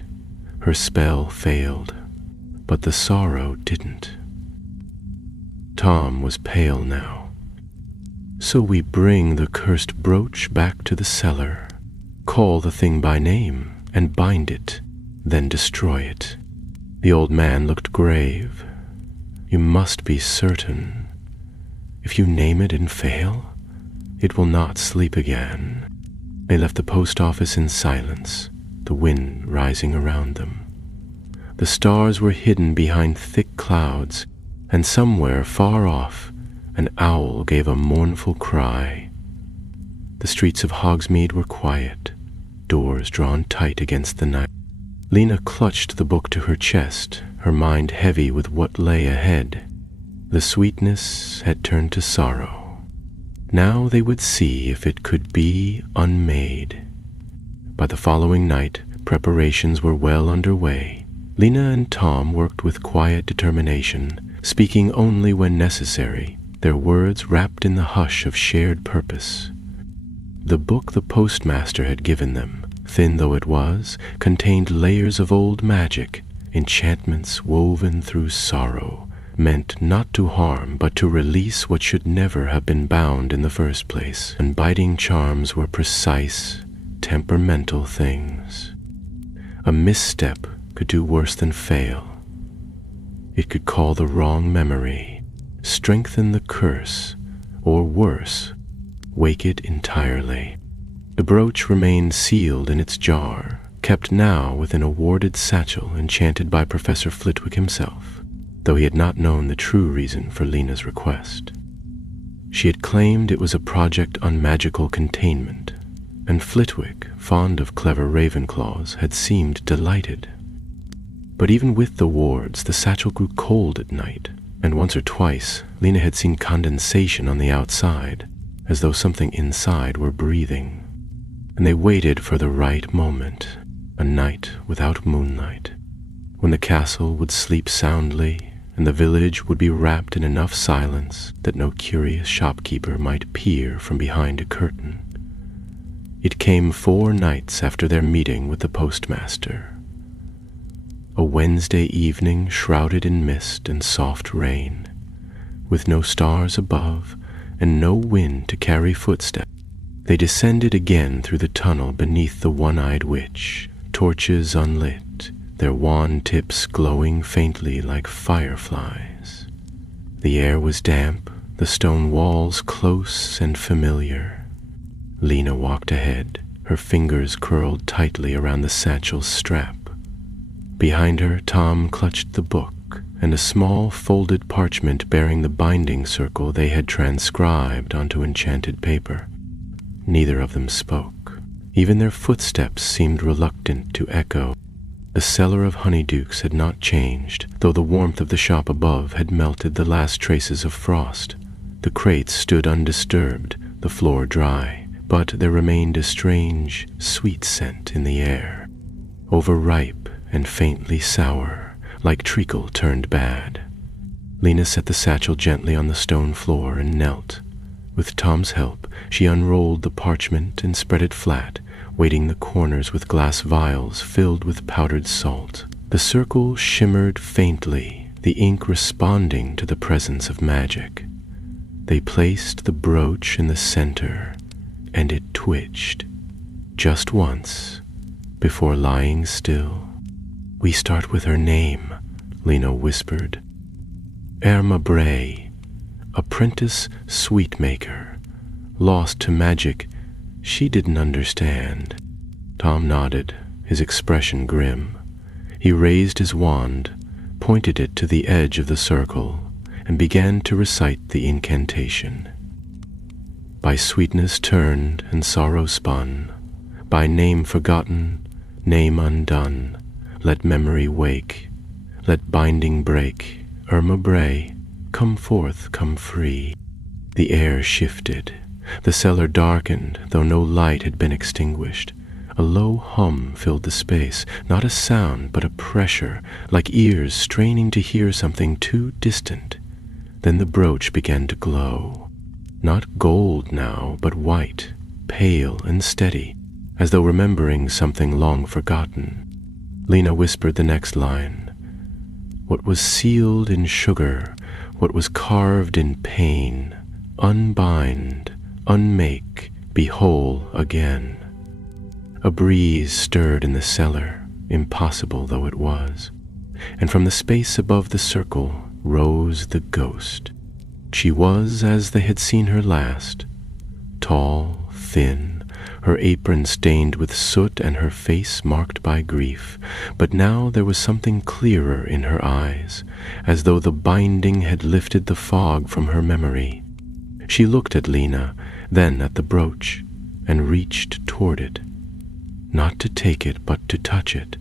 Her spell failed, but the sorrow didn't." Tom was pale now. "So we bring the cursed brooch back to the cellar, call the thing by name, and bind it, then destroy it." The old man looked grave. "You must be certain. If you name it and fail, it will not sleep again." They left the post office in silence, the wind rising around them. The stars were hidden behind thick clouds, and somewhere far off, an owl gave a mournful cry. The streets of Hogsmeade were quiet, doors drawn tight against the night. Lena clutched the book to her chest, her mind heavy with what lay ahead. The sweetness had turned to sorrow. Now they would see if it could be unmade. By the following night, preparations were well underway. Lena and Tom worked with quiet determination, speaking only when necessary, their words wrapped in the hush of shared purpose. The book the postmaster had given them, thin though it was, contained layers of old magic, enchantments woven through sorrow, meant not to harm but to release what should never have been bound in the first place, and biting charms were precise, temperamental things. A misstep could do worse than fail. It could call the wrong memory, strengthen the curse, or worse, wake it entirely. The brooch remained sealed in its jar, kept now within a warded satchel enchanted by Professor Flitwick himself, though he had not known the true reason for Lena's request. She had claimed it was a project on magical containment, and Flitwick, fond of clever Ravenclaws, had seemed delighted. But even with the wards, the satchel grew cold at night, and once or twice Lena had seen condensation on the outside, as though something inside were breathing. And they waited for the right moment, a night without moonlight, when the castle would sleep soundly and the village would be wrapped in enough silence that no curious shopkeeper might peer from behind a curtain. It came 4 nights after their meeting with the postmaster. A Wednesday evening shrouded in mist and soft rain, with no stars above and no wind to carry footsteps. They descended again through the tunnel beneath the one-eyed witch, torches unlit, their wand tips glowing faintly like fireflies. The air was damp, the stone walls close and familiar. Lena walked ahead, her fingers curled tightly around the satchel's strap. Behind her, Tom clutched the book and a small folded parchment bearing the binding circle they had transcribed onto enchanted paper. Neither of them spoke. Even their footsteps seemed reluctant to echo. The cellar of Honeydukes had not changed, though the warmth of the shop above had melted the last traces of frost. The crates stood undisturbed, the floor dry, but there remained a strange, sweet scent in the air, overripe and faintly sour, like treacle turned bad. Lena set the satchel gently on the stone floor and knelt. With Tom's help, she unrolled the parchment and spread it flat, weighting the corners with glass vials filled with powdered salt. The circle shimmered faintly, the ink responding to the presence of magic. They placed the brooch in the center, and it twitched, just once, before lying still. "We start with her name," Lena whispered. "Irma Bray, apprentice sweetmaker, lost to magic she didn't understand." Tom nodded, his expression grim. He raised his wand, pointed it to the edge of the circle, and began to recite the incantation. "By sweetness turned and sorrow spun, by name forgotten, name undone, let memory wake, let binding break, Irma Bray, Come forth, come free." The air shifted. The cellar darkened, though no light had been extinguished. A low hum filled the space, not a sound, but a pressure, like ears straining to hear something too distant. Then the brooch began to glow. Not gold now, but white, pale and steady, as though remembering something long forgotten. Lena whispered the next line. "What was sealed in sugar, what was carved in pain, unbind, unmake, be whole again." A breeze stirred in the cellar, impossible though it was, and from the space above the circle rose the ghost. She was as they had seen her last, tall, thin, her apron stained with soot and her face marked by grief, but now there was something clearer in her eyes, as though the binding had lifted the fog from her memory. She looked at Lena, then at the brooch, and reached toward it. Not to take it, but to touch it,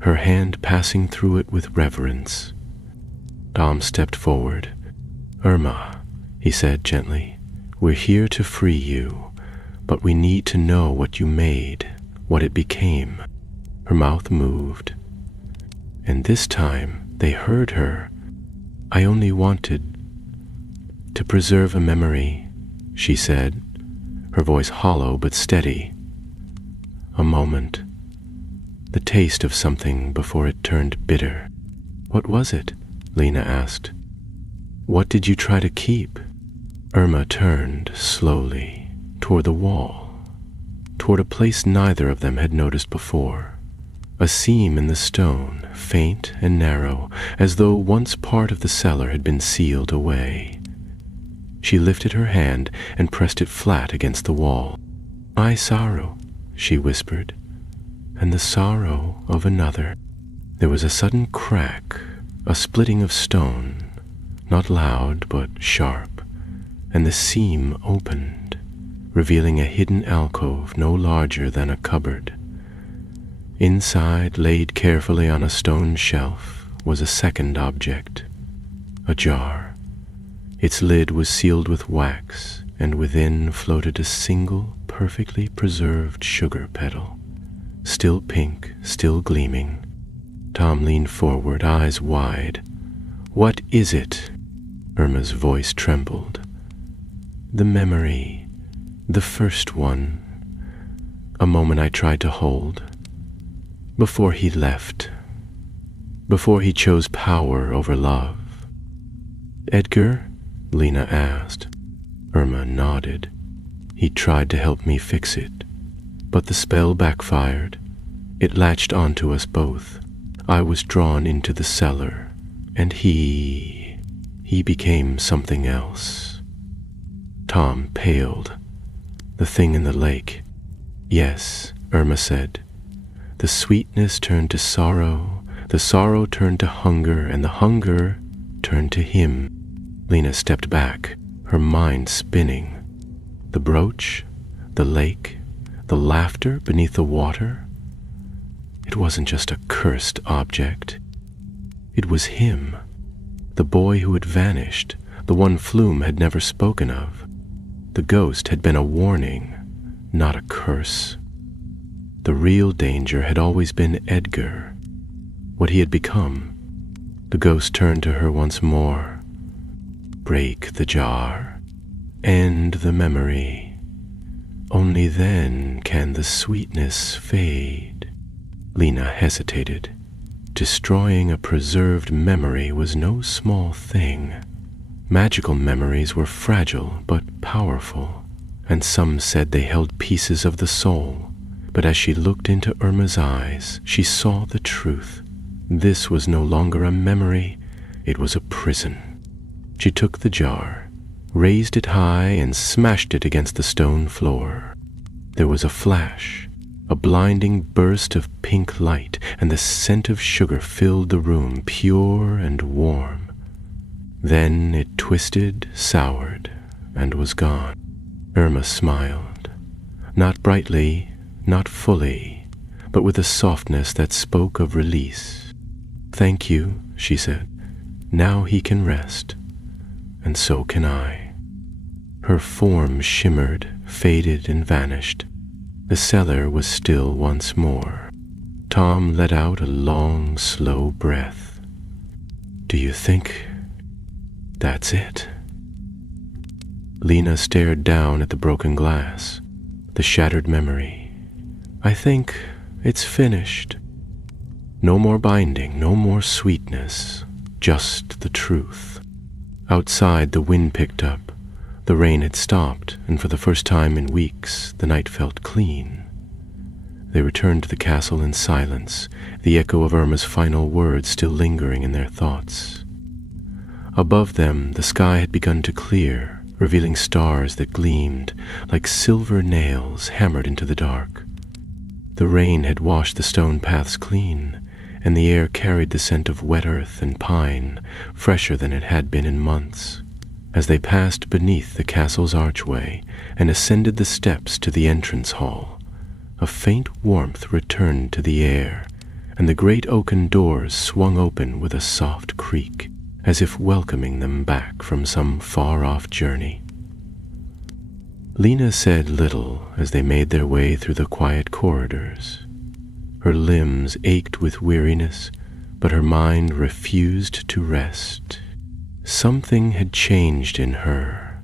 her hand passing through it with reverence. Tom stepped forward. "Irma," he said gently, "we're here to free you, but we need to know what you made, what it became." Her mouth moved, and this time they heard her. "I only wanted to preserve a memory," she said, her voice hollow but steady. "A moment, the taste of something before it turned bitter." "What was it?" Lena asked. "What did you try to keep?" Irma turned slowly toward the wall, toward a place neither of them had noticed before. A seam in the stone, faint and narrow, as though once part of the cellar had been sealed away. She lifted her hand and pressed it flat against the wall. "My sorrow," she whispered, "and the sorrow of another." There was a sudden crack, a splitting of stone, not loud but sharp, and the seam opened, revealing a hidden alcove no larger than a cupboard. Inside, laid carefully on a stone shelf, was a second object, a jar. Its lid was sealed with wax, and within floated a single, perfectly preserved sugar petal, still pink, still gleaming. Tom leaned forward, eyes wide. "What is it?" Irma's voice trembled. "The memory, the first one. A moment I tried to hold. Before he left. Before he chose power over love." "Edgar?" Lena asked. Irma nodded. "He tried to help me fix it, but the spell backfired. It latched onto us both. I was drawn into the cellar, and he became something else." Tom paled. "The thing in the lake." "Yes," Irma said. "The sweetness turned to sorrow, the sorrow turned to hunger, and the hunger turned to him." Lena stepped back, her mind spinning. The brooch, the lake, the laughter beneath the water. It wasn't just a cursed object. It was him, the boy who had vanished, the one Flume had never spoken of. The ghost had been a warning, not a curse. The real danger had always been Edgar, what he had become. The ghost turned to her once more. "Break the jar. End the memory. Only then can the sweetness fade." Lena hesitated. Destroying a preserved memory was no small thing. Magical memories were fragile but powerful, and some said they held pieces of the soul. But as she looked into Irma's eyes, she saw the truth. This was no longer a memory, it was a prison. She took the jar, raised it high, and smashed it against the stone floor. There was a flash, a blinding burst of pink light, and the scent of sugar filled the room, pure and warm. Then it twisted, soured, and was gone. Irma smiled, not brightly, not fully, but with a softness that spoke of release. "Thank you," she said. "Now he can rest. and so can I. Her form shimmered, faded, and vanished. The cellar was still once more. Tom let out a long, slow breath. Do you think that's it? Lena stared down at the broken glass, the shattered memory. I think it's finished. No more binding, no more sweetness, just the truth. Outside, the wind picked up. The rain had stopped, and for the first time in weeks, the night felt clean. They returned to the castle in silence, the echo of Irma's final words still lingering in their thoughts. Above them, the sky had begun to clear, revealing stars that gleamed like silver nails hammered into the dark. The rain had washed the stone paths clean, and the air carried the scent of wet earth and pine, fresher than it had been in months. As they passed beneath the castle's archway and ascended the steps to the entrance hall, a faint warmth returned to the air, and the great oaken doors swung open with a soft creak, as if welcoming them back from some far-off journey. Lena said little as they made their way through the quiet corridors. Her limbs ached with weariness, but her mind refused to rest. Something had changed in her,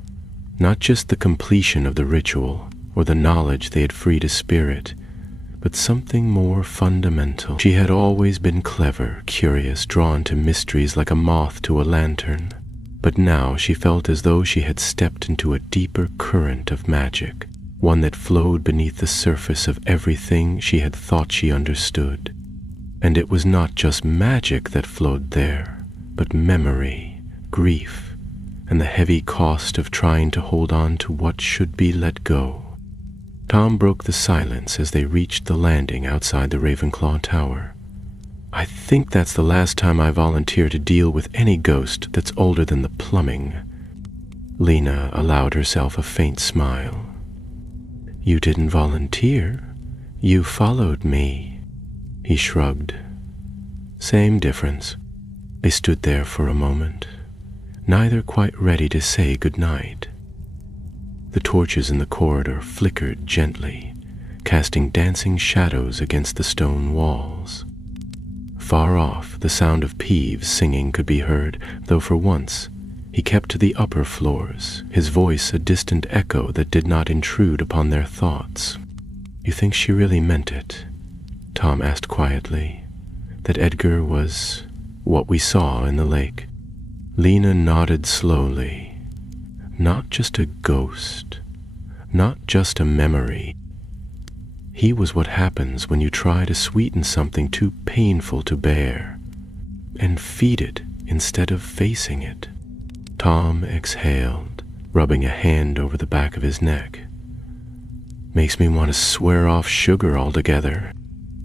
not just the completion of the ritual or the knowledge they had freed a spirit, but something more fundamental. She had always been clever, curious, drawn to mysteries like a moth to a lantern, but now she felt as though she had stepped into a deeper current of magic, one that flowed beneath the surface of everything she had thought she understood. And it was not just magic that flowed there, but memory, grief, and the heavy cost of trying to hold on to what should be let go. Tom broke the silence as they reached the landing outside the Ravenclaw Tower. I think that's the last time I volunteer to deal with any ghost that's older than the plumbing. Lena allowed herself a faint smile. You didn't volunteer. You followed me. He shrugged. Same difference. They stood there for a moment, neither quite ready to say goodnight. The torches in the corridor flickered gently, casting dancing shadows against the stone walls. Far off, the sound of Peeves singing could be heard, though for once he kept to the upper floors, his voice a distant echo that did not intrude upon their thoughts. You think she really meant it? Tom asked quietly. That Edgar was what we saw in the lake? Lena nodded slowly. Not just a ghost, not just a memory. He was what happens when you try to sweeten something too painful to bear, and feed it instead of facing it. Tom exhaled, rubbing a hand over the back of his neck. Makes me want to swear off sugar altogether.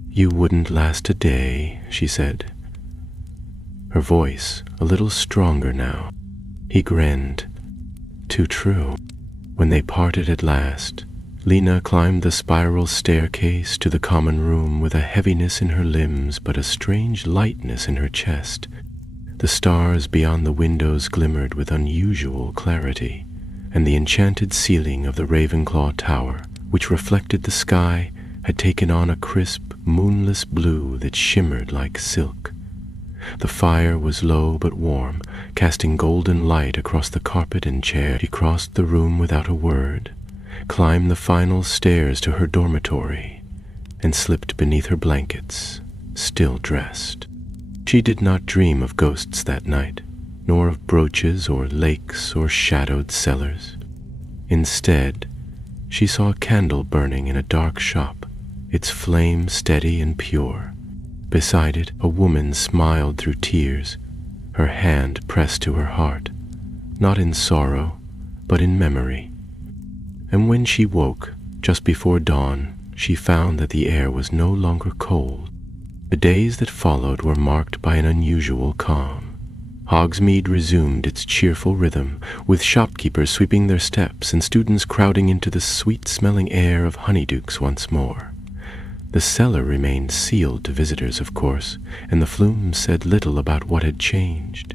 You wouldn't last a day, she said. Her voice a little stronger now. He grinned. Too true. When they parted at last, Lena climbed the spiral staircase to the common room with a heaviness in her limbs but a strange lightness in her chest. The stars beyond the windows glimmered with unusual clarity, and the enchanted ceiling of the Ravenclaw Tower, which reflected the sky, had taken on a crisp, moonless blue that shimmered like silk. The fire was low but warm, casting golden light across the carpet and chair. She crossed the room without a word, climbed the final stairs to her dormitory, and slipped beneath her blankets, still dressed. She did not dream of ghosts that night, nor of brooches or lakes or shadowed cellars. Instead, she saw a candle burning in a dark shop, its flame steady and pure. Beside it, a woman smiled through tears, her hand pressed to her heart, not in sorrow, but in memory. And when she woke, just before dawn, she found that the air was no longer cold. The days that followed were marked by an unusual calm. Hogsmeade resumed its cheerful rhythm, with shopkeepers sweeping their steps and students crowding into the sweet-smelling air of Honeydukes once more. The cellar remained sealed to visitors, of course, and the Flume said little about what had changed.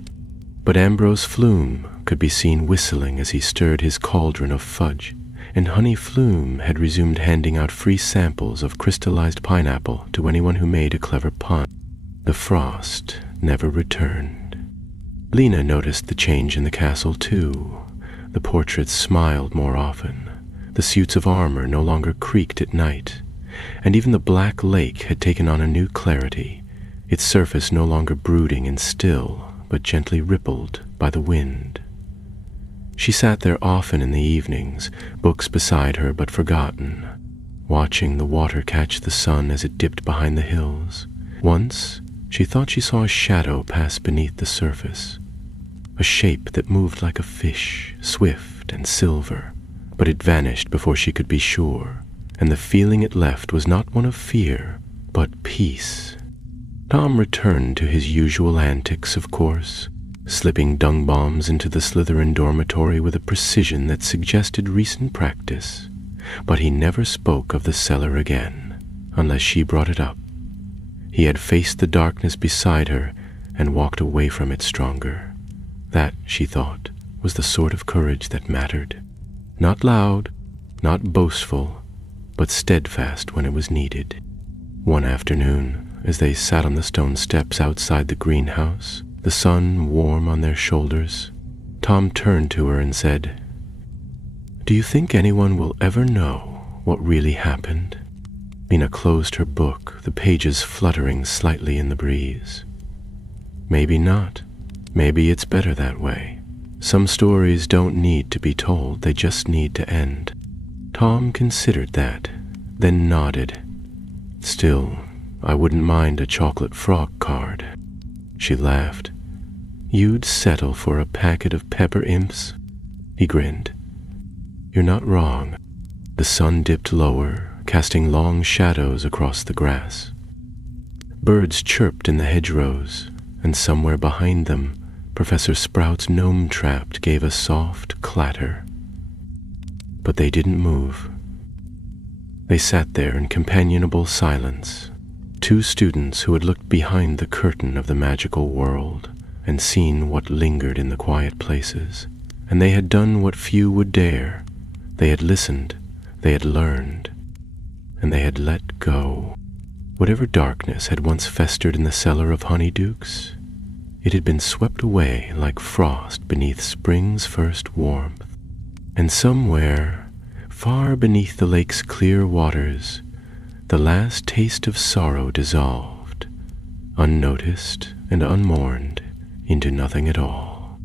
But Ambrose Flume could be seen whistling as he stirred his cauldron of fudge, and Honey Flume had resumed handing out free samples of crystallized pineapple to anyone who made a clever pun. The frost never returned. Lena noticed the change in the castle, too. The portraits smiled more often. The suits of armor no longer creaked at night, and even the black lake had taken on a new clarity, its surface no longer brooding and still, but gently rippled by the wind. She sat there often in the evenings, books beside her but forgotten, watching the water catch the sun as it dipped behind the hills. Once, she thought she saw a shadow pass beneath the surface, a shape that moved like a fish, swift and silver, but it vanished before she could be sure, and the feeling it left was not one of fear, but peace. Tom returned to his usual antics, of course, slipping dung bombs into the Slytherin dormitory with a precision that suggested recent practice, but he never spoke of the cellar again, unless she brought it up. He had faced the darkness beside her and walked away from it stronger. That, she thought, was the sort of courage that mattered. Not loud, not boastful, but steadfast when it was needed. One afternoon, as they sat on the stone steps outside the greenhouse, the sun warm on their shoulders, Tom turned to her and said, "Do you think anyone will ever know what really happened?" Lena closed her book, the pages fluttering slightly in the breeze. "Maybe not. Maybe it's better that way. Some stories don't need to be told, they just need to end." Tom considered that, then nodded. "Still, I wouldn't mind a chocolate frog card." She laughed. "You'd settle for a packet of pepper imps?" He grinned. "You're not wrong." The sun dipped lower, casting long shadows across the grass. Birds chirped in the hedgerows, and somewhere behind them, Professor Sprout's gnome trap gave a soft clatter. But they didn't move. They sat there in companionable silence, two students who had looked behind the curtain of the magical world and seen what lingered in the quiet places, and they had done what few would dare. They had listened, they had learned, and they had let go. Whatever darkness had once festered in the cellar of Honeydukes, it had been swept away like frost beneath spring's first warmth. And somewhere, far beneath the lake's clear waters, the last taste of sorrow dissolved, unnoticed and unmourned, into nothing at all.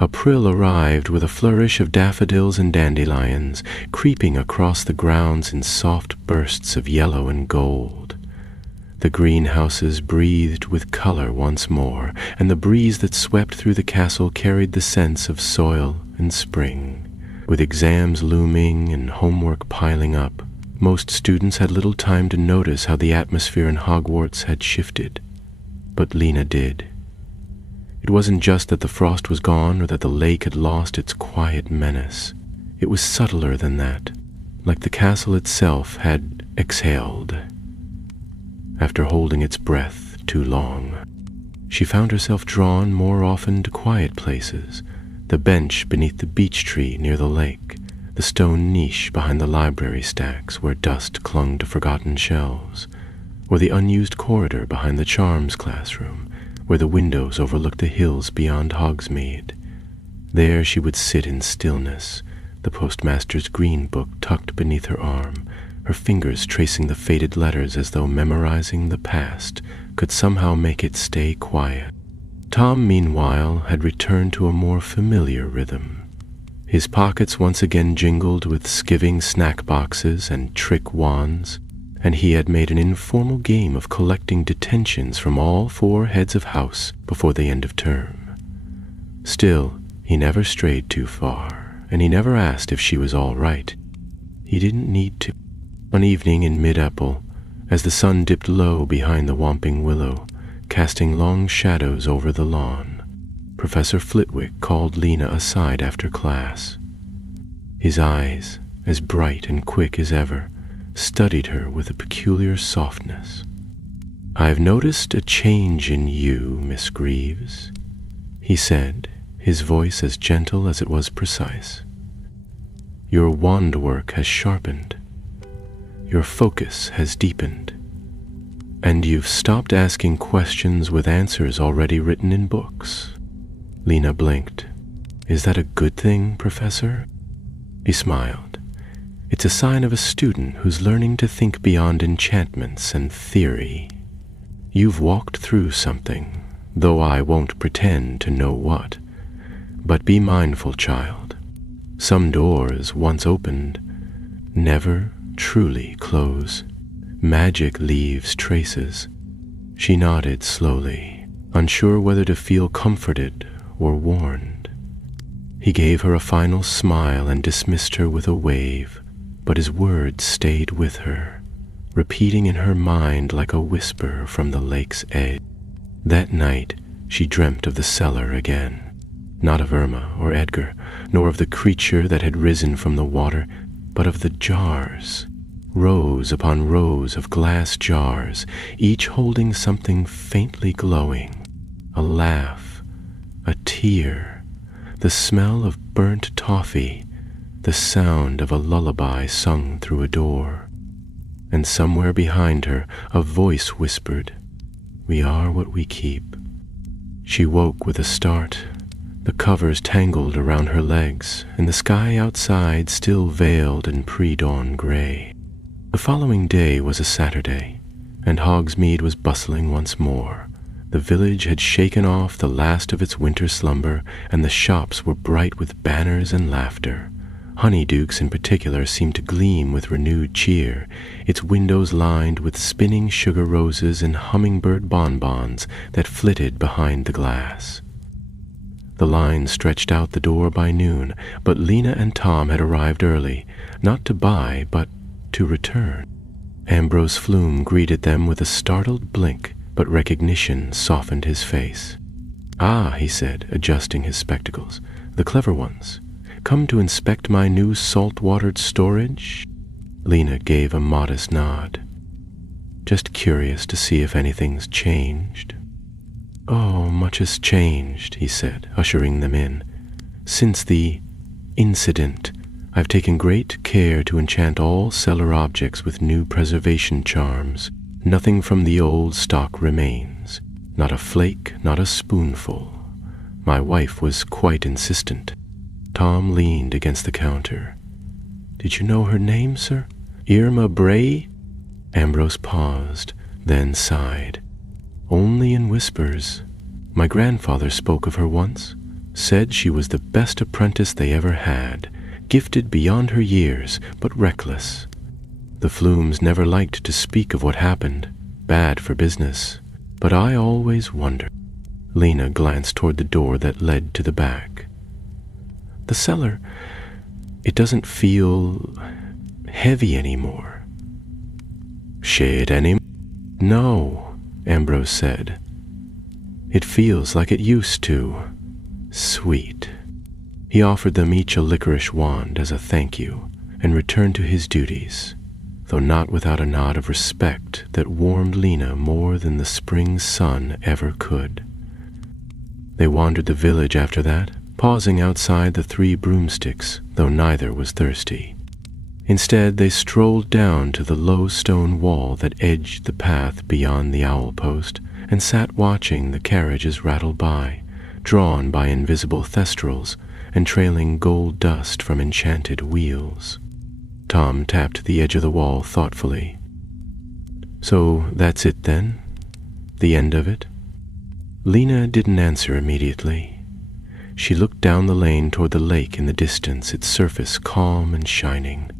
April arrived with a flourish of daffodils and dandelions, creeping across the grounds in soft bursts of yellow and gold. The greenhouses breathed with color once more, and the breeze that swept through the castle carried the sense of soil and spring. With exams looming and homework piling up, most students had little time to notice how the atmosphere in Hogwarts had shifted. But Lena did. It wasn't just that the frost was gone or that the lake had lost its quiet menace. It was subtler than that, like the castle itself had exhaled. After holding its breath too long, she found herself drawn more often to quiet places, the bench beneath the beech tree near the lake, the stone niche behind the library stacks where dust clung to forgotten shelves, or the unused corridor behind the charms classroom, where the windows overlooked the hills beyond Hogsmeade. There she would sit in stillness, the postmaster's green book tucked beneath her arm, her fingers tracing the faded letters as though memorizing the past could somehow make it stay quiet. Tom, meanwhile, had returned to a more familiar rhythm. His pockets once again jingled with skiving snack boxes and trick wands, and he had made an informal game of collecting detentions from all 4 heads of house before the end of term. Still, he never strayed too far, and he never asked if she was all right. He didn't need to. One evening in mid-April, as the sun dipped low behind the Whomping Willow, casting long shadows over the lawn, Professor Flitwick called Lena aside after class. His eyes, as bright and quick as ever, studied her with a peculiar softness. "I've noticed a change in you, Miss Greaves. he said, his voice as gentle as it was precise. Your wand work has sharpened. Your focus has deepened. And you've stopped asking questions with answers already written in books. Lena blinked. Is that a good thing, Professor? He smiled. It's a sign of a student who's learning to think beyond enchantments and theory. You've walked through something, though I won't pretend to know what. But be mindful, child. Some doors, once opened, never truly close. Magic leaves traces. She nodded slowly, unsure whether to feel comforted or warned. He gave her a final smile and dismissed her with a wave, but his words stayed with her, repeating in her mind like a whisper from the lake's edge. That night, she dreamt of the cellar again, not of Irma or Edgar, nor of the creature that had risen from the water, but of the jars, rows upon rows of glass jars, each holding something faintly glowing, a laugh, a tear, the smell of burnt toffee, the sound of a lullaby sung through a door. And somewhere behind her, a voice whispered, "We are what we keep." She woke with a start. The covers tangled around her legs, and the sky outside still veiled in pre-dawn gray. The following day was a Saturday, and Hogsmeade was bustling once more. The village had shaken off the last of its winter slumber, and the shops were bright with banners and laughter. Honeydukes in particular seemed to gleam with renewed cheer, its windows lined with spinning sugar roses and hummingbird bonbons that flitted behind the glass. The line stretched out the door by noon, but Lena and Tom had arrived early, not to buy, but to return. Ambrose Flume greeted them with a startled blink, but recognition softened his face. "Ah," he said, adjusting his spectacles, "the clever ones. Come to inspect my new salt-watered storage?" Lena gave a modest nod. "Just curious to see if anything's changed." "Oh, much has changed," he said, ushering them in. "Since the incident, I've taken great care to enchant all cellar objects with new preservation charms. Nothing from the old stock remains. Not a flake, not a spoonful. My wife was quite insistent." Tom leaned against the counter. "Did you know her name, sir? Irma Bray?" Ambrose paused, then sighed. "Only in whispers. My grandfather spoke of her once, said she was the best apprentice they ever had, gifted beyond her years, but reckless. The Flumes never liked to speak of what happened, bad for business, but I always wondered." Lena glanced toward the door that led to the back. "The cellar, it doesn't feel heavy anymore." "Shade any?" "No," Ambrose said. "It feels like it used to. Sweet." He offered them each a licorice wand as a thank you, and returned to his duties, though not without a nod of respect that warmed Lena more than the spring sun ever could. They wandered the village after that, pausing outside the 3 broomsticks, though neither was thirsty. Instead, they strolled down to the low stone wall that edged the path beyond the owl post, and sat watching the carriages rattle by, drawn by invisible thestrals and trailing gold dust from enchanted wheels. Tom tapped the edge of the wall thoughtfully. "So that's it then? The end of it?" Lena didn't answer immediately. She looked down the lane toward the lake in the distance, its surface calm and shining.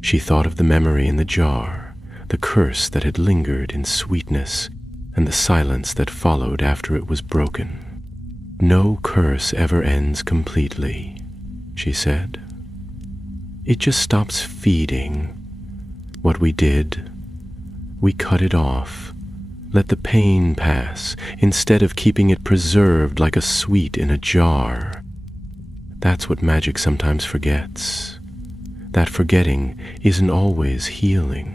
She thought of the memory in the jar, the curse that had lingered in sweetness, and the silence that followed after it was broken. "No curse ever ends completely," she said. "It just stops feeding. What we did, we cut it off, let the pain pass, instead of keeping it preserved like a sweet in a jar. That's what magic sometimes forgets. That forgetting isn't always healing."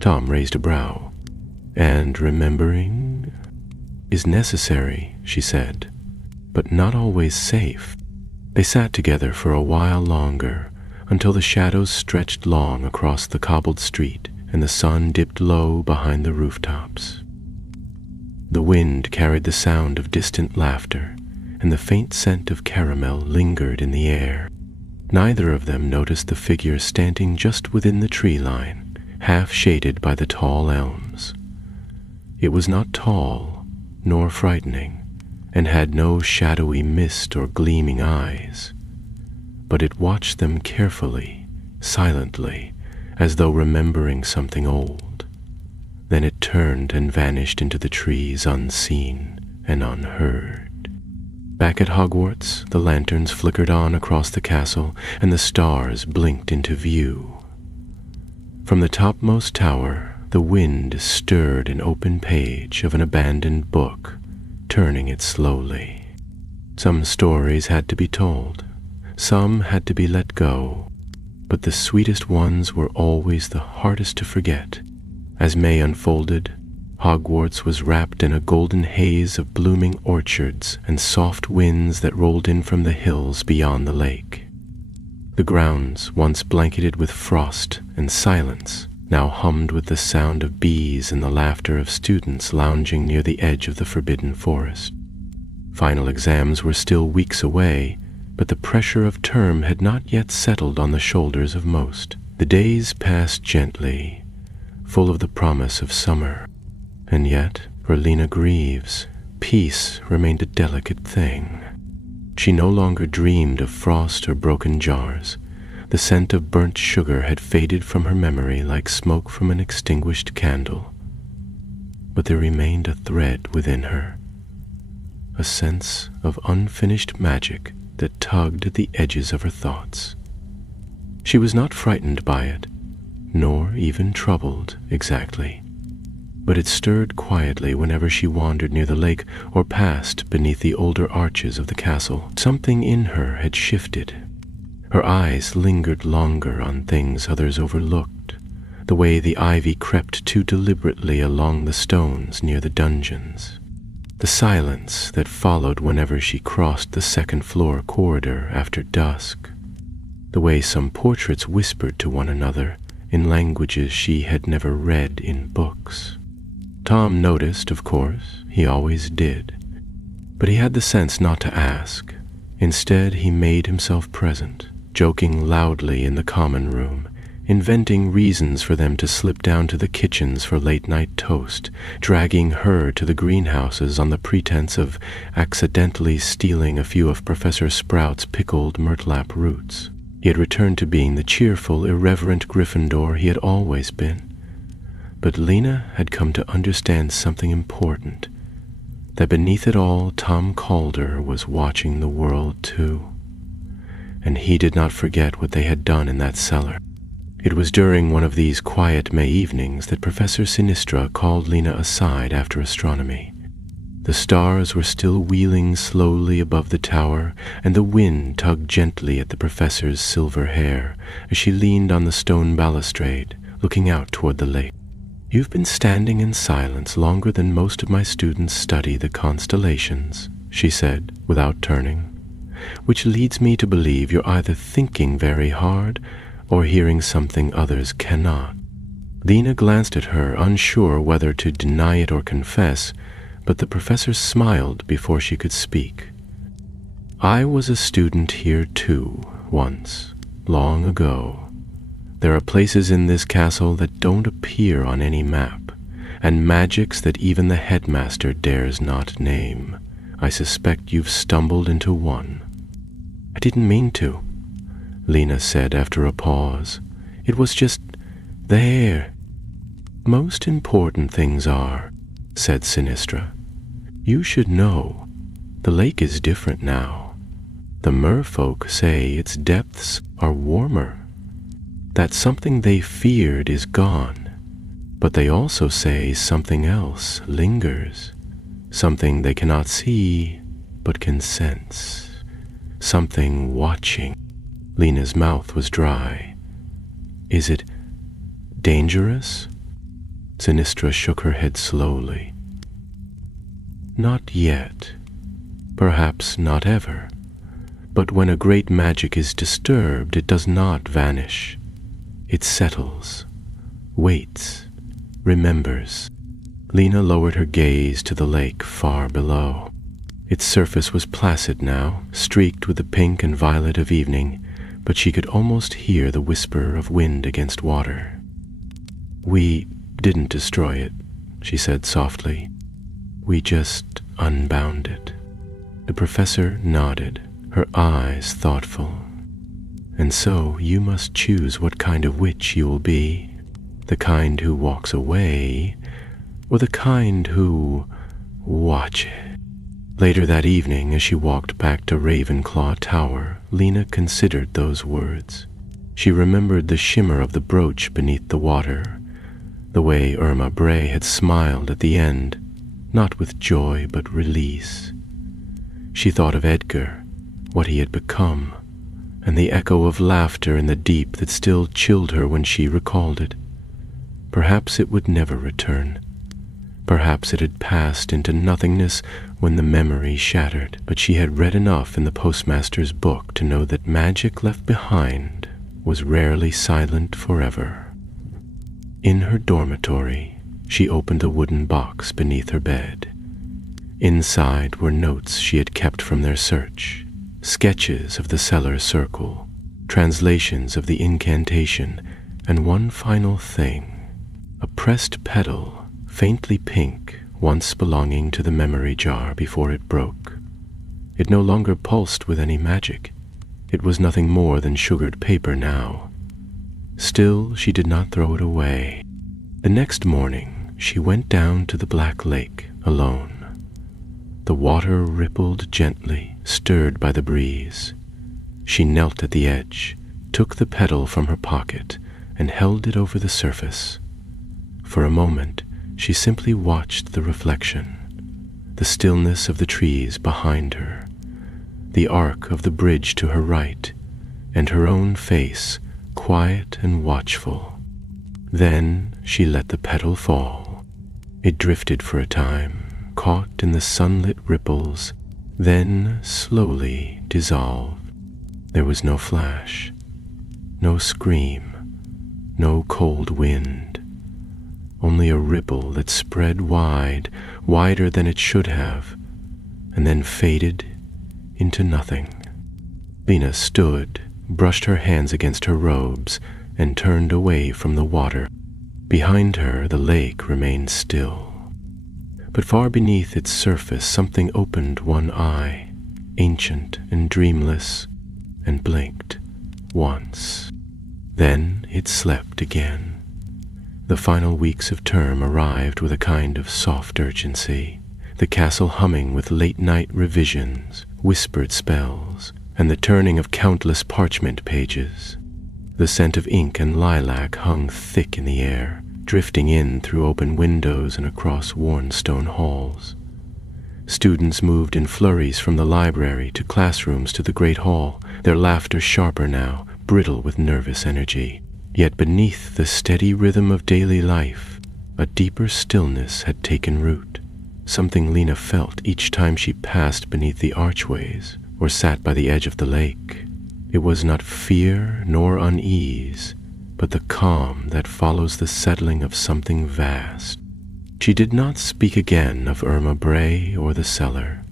Tom raised a brow. "And remembering is necessary," she said. but not always safe. They sat together for a while longer, until the shadows stretched long across the cobbled street and the sun dipped low behind the rooftops. The wind carried the sound of distant laughter, and the faint scent of caramel lingered in the air. Neither of them noticed the figure standing just within the tree line, half shaded by the tall elms. It was not tall, nor frightening, and had no shadowy mist or gleaming eyes, but it watched them carefully, silently, as though remembering something old. Then it turned and vanished into the trees unseen and unheard. Back at Hogwarts, the lanterns flickered on across the castle, and the stars blinked into view. From the topmost tower, the wind stirred an open page of an abandoned book, turning it slowly. Some stories had to be told, some had to be let go, but the sweetest ones were always the hardest to forget. As May unfolded, Hogwarts was wrapped in a golden haze of blooming orchards and soft winds that rolled in from the hills beyond the lake. The grounds, once blanketed with frost and silence, now hummed with the sound of bees and the laughter of students lounging near the edge of the forbidden forest. Final exams were still weeks away, but the pressure of term had not yet settled on the shoulders of most. The days passed gently, full of the promise of summer. And yet, for Lena Greaves, peace remained a delicate thing. She no longer dreamed of frost or broken jars. The scent of burnt sugar had faded from her memory like smoke from an extinguished candle. But there remained a thread within her, a sense of unfinished magic that tugged at the edges of her thoughts. She was not frightened by it, nor even troubled exactly, but it stirred quietly whenever she wandered near the lake or passed beneath the older arches of the castle. Something in her had shifted. Her eyes lingered longer on things others overlooked, the way the ivy crept too deliberately along the stones near the dungeons, the silence that followed whenever she crossed the second-floor corridor after dusk, the way some portraits whispered to one another in languages she had never read in books. Tom noticed, of course, he always did, but he had the sense not to ask. Instead, he made himself present, joking loudly in the common room, inventing reasons for them to slip down to the kitchens for late-night toast, dragging her to the greenhouses on the pretense of accidentally stealing a few of Professor Sprout's pickled myrtlap roots. He had returned to being the cheerful, irreverent Gryffindor he had always been. But Lena had come to understand something important, that beneath it all Tom Calder was watching the world too. And he did not forget what they had done in that cellar. It was during one of these quiet May evenings that Professor Sinistra called Lena aside after astronomy. The stars were still wheeling slowly above the tower, and the wind tugged gently at the professor's silver hair as she leaned on the stone balustrade, looking out toward the lake. "You've been standing in silence longer than most of my students study the constellations," she said, without turning, "which leads me to believe you're either thinking very hard or hearing something others cannot." Lena glanced at her, unsure whether to deny it or confess, but the professor smiled before she could speak. "I was a student here too, once, long ago. There are places in this castle that don't appear on any map, and magics that even the headmaster dares not name. I suspect you've stumbled into one." "I didn't mean to," Lena said after a pause. "It was just there." "Most important things are," said Sinistra. "You should know. The lake is different now. The merfolk say its depths are warmer. That something they feared is gone, but they also say something else lingers, something they cannot see but can sense, something watching." Lena's mouth was dry. "Is it dangerous?" Sinistra shook her head slowly. "Not yet. Perhaps not ever. But when a great magic is disturbed, it does not vanish. It settles, waits, remembers. Lena lowered her gaze to the lake far below. Its surface was placid now, streaked with the pink and violet of evening, but she could almost hear the whisper of wind against water. "We didn't destroy it," she said softly. "We just unbound it." The professor nodded, her eyes thoughtful. "And so you must choose what kind of witch you will be, the kind who walks away, or the kind who watches." Later that evening, as she walked back to Ravenclaw Tower, Lena considered those words. She remembered the shimmer of the brooch beneath the water, the way Irma Bray had smiled at the end, not with joy but release. She thought of Edgar, what he had become, and the echo of laughter in the deep that still chilled her when she recalled it. Perhaps it would never return. Perhaps it had passed into nothingness when the memory shattered, but she had read enough in the postmaster's book to know that magic left behind was rarely silent forever. In her dormitory, she opened a wooden box beneath her bed. Inside were notes she had kept from their search, sketches of the cellar circle, translations of the incantation, and one final thing, a pressed petal, faintly pink, once belonging to the memory jar before it broke. It no longer pulsed with any magic. It was nothing more than sugared paper now. Still, she did not throw it away. The next morning, she went down to the Black Lake alone. The water rippled gently, stirred by the breeze. She knelt at the edge, took the petal from her pocket, and held it over the surface. For a moment, she simply watched the reflection, the stillness of the trees behind her, the arc of the bridge to her right, and her own face, quiet and watchful. Then she let the petal fall. It drifted for a time, caught in the sunlit ripples, then slowly dissolved. There was no flash, no scream, no cold wind. Only a ripple that spread wide, wider than it should have, and then faded into nothing. Lena stood, brushed her hands against her robes, and turned away from the water. Behind her, the lake remained still. But far beneath its surface, something opened one eye, ancient and dreamless, and blinked once. Then it slept again. The final weeks of term arrived with a kind of soft urgency, the castle humming with late-night revisions, whispered spells, and the turning of countless parchment pages. The scent of ink and lilac hung thick in the air, drifting in through open windows and across worn stone halls. Students moved in flurries from the library to classrooms to the great hall, their laughter sharper now, brittle with nervous energy. Yet beneath the steady rhythm of daily life, a deeper stillness had taken root, something Lena felt each time she passed beneath the archways or sat by the edge of the lake. It was not fear nor unease, but the calm that follows the settling of something vast. She did not speak again of Irma Bray or the cellar.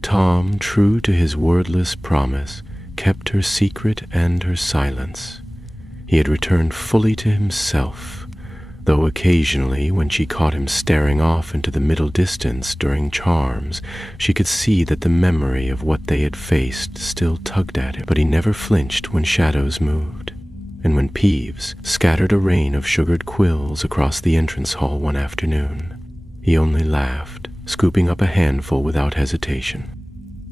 Tom, true to his wordless promise, kept her secret and her silence. He had returned fully to himself, though occasionally, when she caught him staring off into the middle distance during charms, she could see that the memory of what they had faced still tugged at him. But he never flinched when shadows moved, and when Peeves scattered a rain of sugared quills across the entrance hall one afternoon, he only laughed, scooping up a handful without hesitation.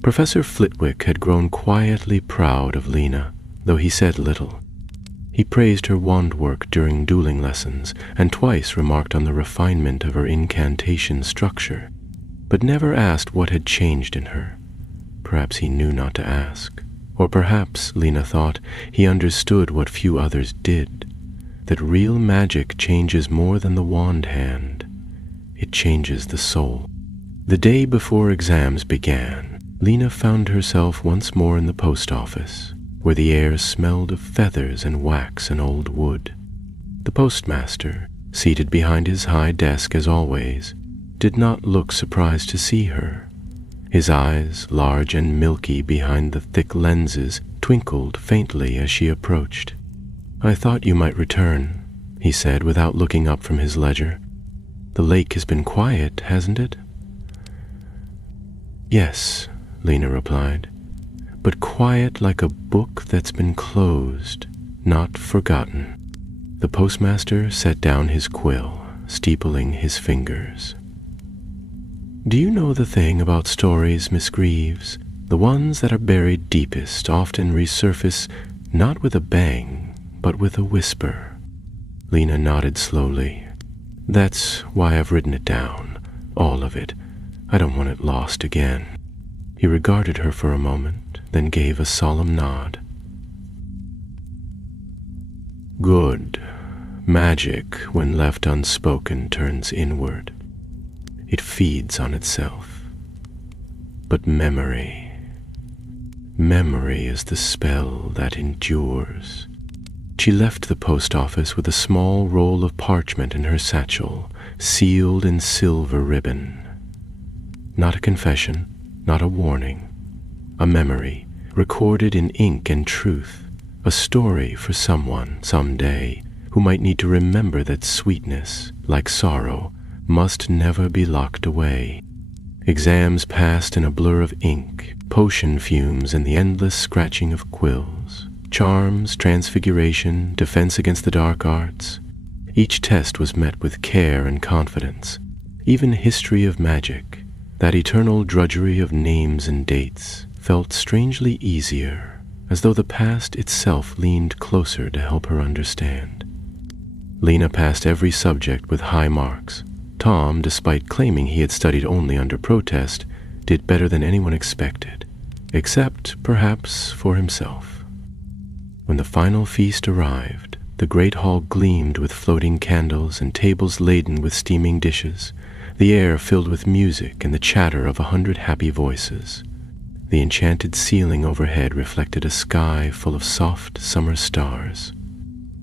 Professor Flitwick had grown quietly proud of Lena, though he said little. He praised her wand work during dueling lessons, and twice remarked on the refinement of her incantation structure, but never asked what had changed in her. Perhaps he knew not to ask. Or perhaps, Lena thought, he understood what few others did, that real magic changes more than the wand hand. It changes the soul. The day before exams began, Lena found herself once more in the post office, where the air smelled of feathers and wax and old wood. The postmaster, seated behind his high desk as always, did not look surprised to see her. His eyes, large and milky behind the thick lenses, twinkled faintly as she approached. "I thought you might return," he said without looking up from his ledger. "The lake has been quiet, hasn't it?" "Yes," Lena replied, "but quiet like a book that's been closed, not forgotten." The postmaster set down his quill, steepling his fingers. "Do you know the thing about stories, Miss Greaves? The ones that are buried deepest often resurface not with a bang, but with a whisper." Lena nodded slowly. "That's why I've written it down, all of it. I don't want it lost again." He regarded her for a moment, then gave a solemn nod. "Good. Magic, when left unspoken, turns inward. It feeds on itself. But memory is the spell that endures." She left the post office with a small roll of parchment in her satchel, sealed in silver ribbon. Not a confession, not a warning. A memory, recorded in ink and truth. A story for someone, someday, who might need to remember that sweetness, like sorrow, must never be locked away. Exams passed in a blur of ink, potion fumes and the endless scratching of quills. Charms, transfiguration, defense against the dark arts. Each test was met with care and confidence. Even history of magic, that eternal drudgery of names and dates, felt strangely easier, as though the past itself leaned closer to help her understand. Lena passed every subject with high marks. Tom, despite claiming he had studied only under protest, did better than anyone expected, except, perhaps, for himself. When the final feast arrived, the great hall gleamed with floating candles and tables laden with steaming dishes, the air filled with music and the chatter of 100 happy voices. The enchanted ceiling overhead reflected a sky full of soft summer stars.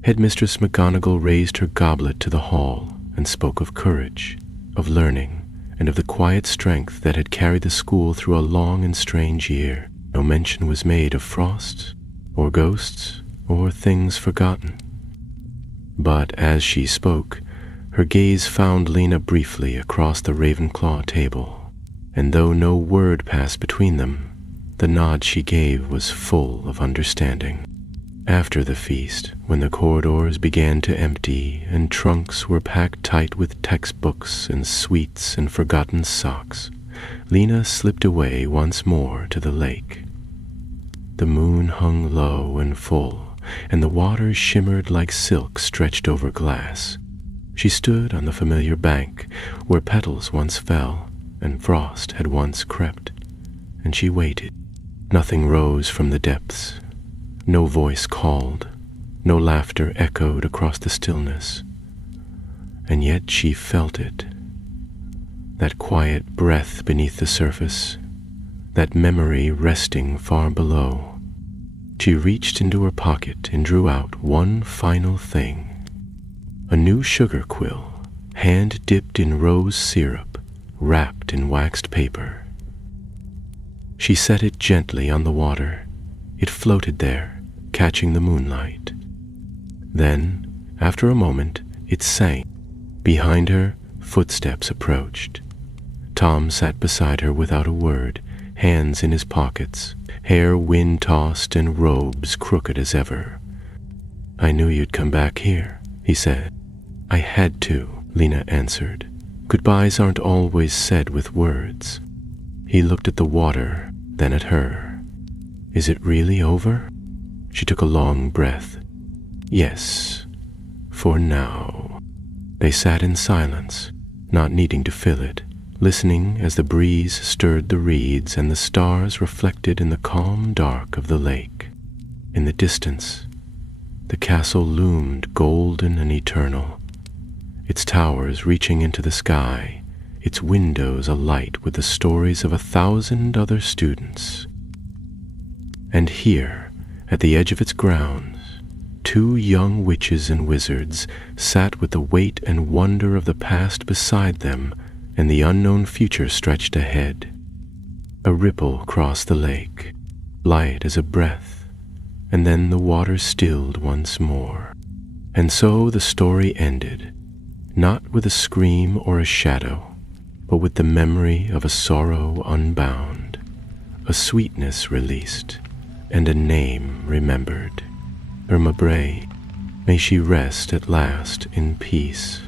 Headmistress McGonagall raised her goblet to the hall and spoke of courage, of learning, and of the quiet strength that had carried the school through a long and strange year. No mention was made of frost, or ghosts, or things forgotten. But as she spoke, her gaze found Lena briefly across the Ravenclaw table, and though no word passed between them, the nod she gave was full of understanding. After the feast, when the corridors began to empty and trunks were packed tight with textbooks and sweets and forgotten socks, Lena slipped away once more to the lake. The moon hung low and full, and the water shimmered like silk stretched over glass. She stood on the familiar bank where petals once fell and frost had once crept, and she waited. Nothing rose from the depths. No voice called, no laughter echoed across the stillness, and yet she felt it. That quiet breath beneath the surface, that memory resting far below. She reached into her pocket and drew out one final thing. A new sugar quill, hand-dipped in rose syrup, wrapped in waxed paper. She set it gently on the water. It floated there, catching the moonlight. Then, after a moment, it sank. Behind her, footsteps approached. Tom sat beside her without a word, hands in his pockets, hair wind-tossed and robes crooked as ever. "I knew you'd come back here," he said. "I had to," Lena answered. "Goodbyes aren't always said with words." He looked at the water, then at her. "Is it really over?" She took a long breath. "Yes, for now." They sat in silence, not needing to fill it, listening as the breeze stirred the reeds and the stars reflected in the calm dark of the lake. In the distance, the castle loomed golden and eternal, its towers reaching into the sky, its windows alight with the stories of 1,000 other students. And here, at the edge of its grounds, 2 young witches and wizards sat with the weight and wonder of the past beside them and the unknown future stretched ahead. A ripple crossed the lake, light as a breath, and then the water stilled once more. And so the story ended, not with a scream or a shadow, but with the memory of a sorrow unbound, a sweetness released, and a name remembered. Irma Bray, may she rest at last in peace.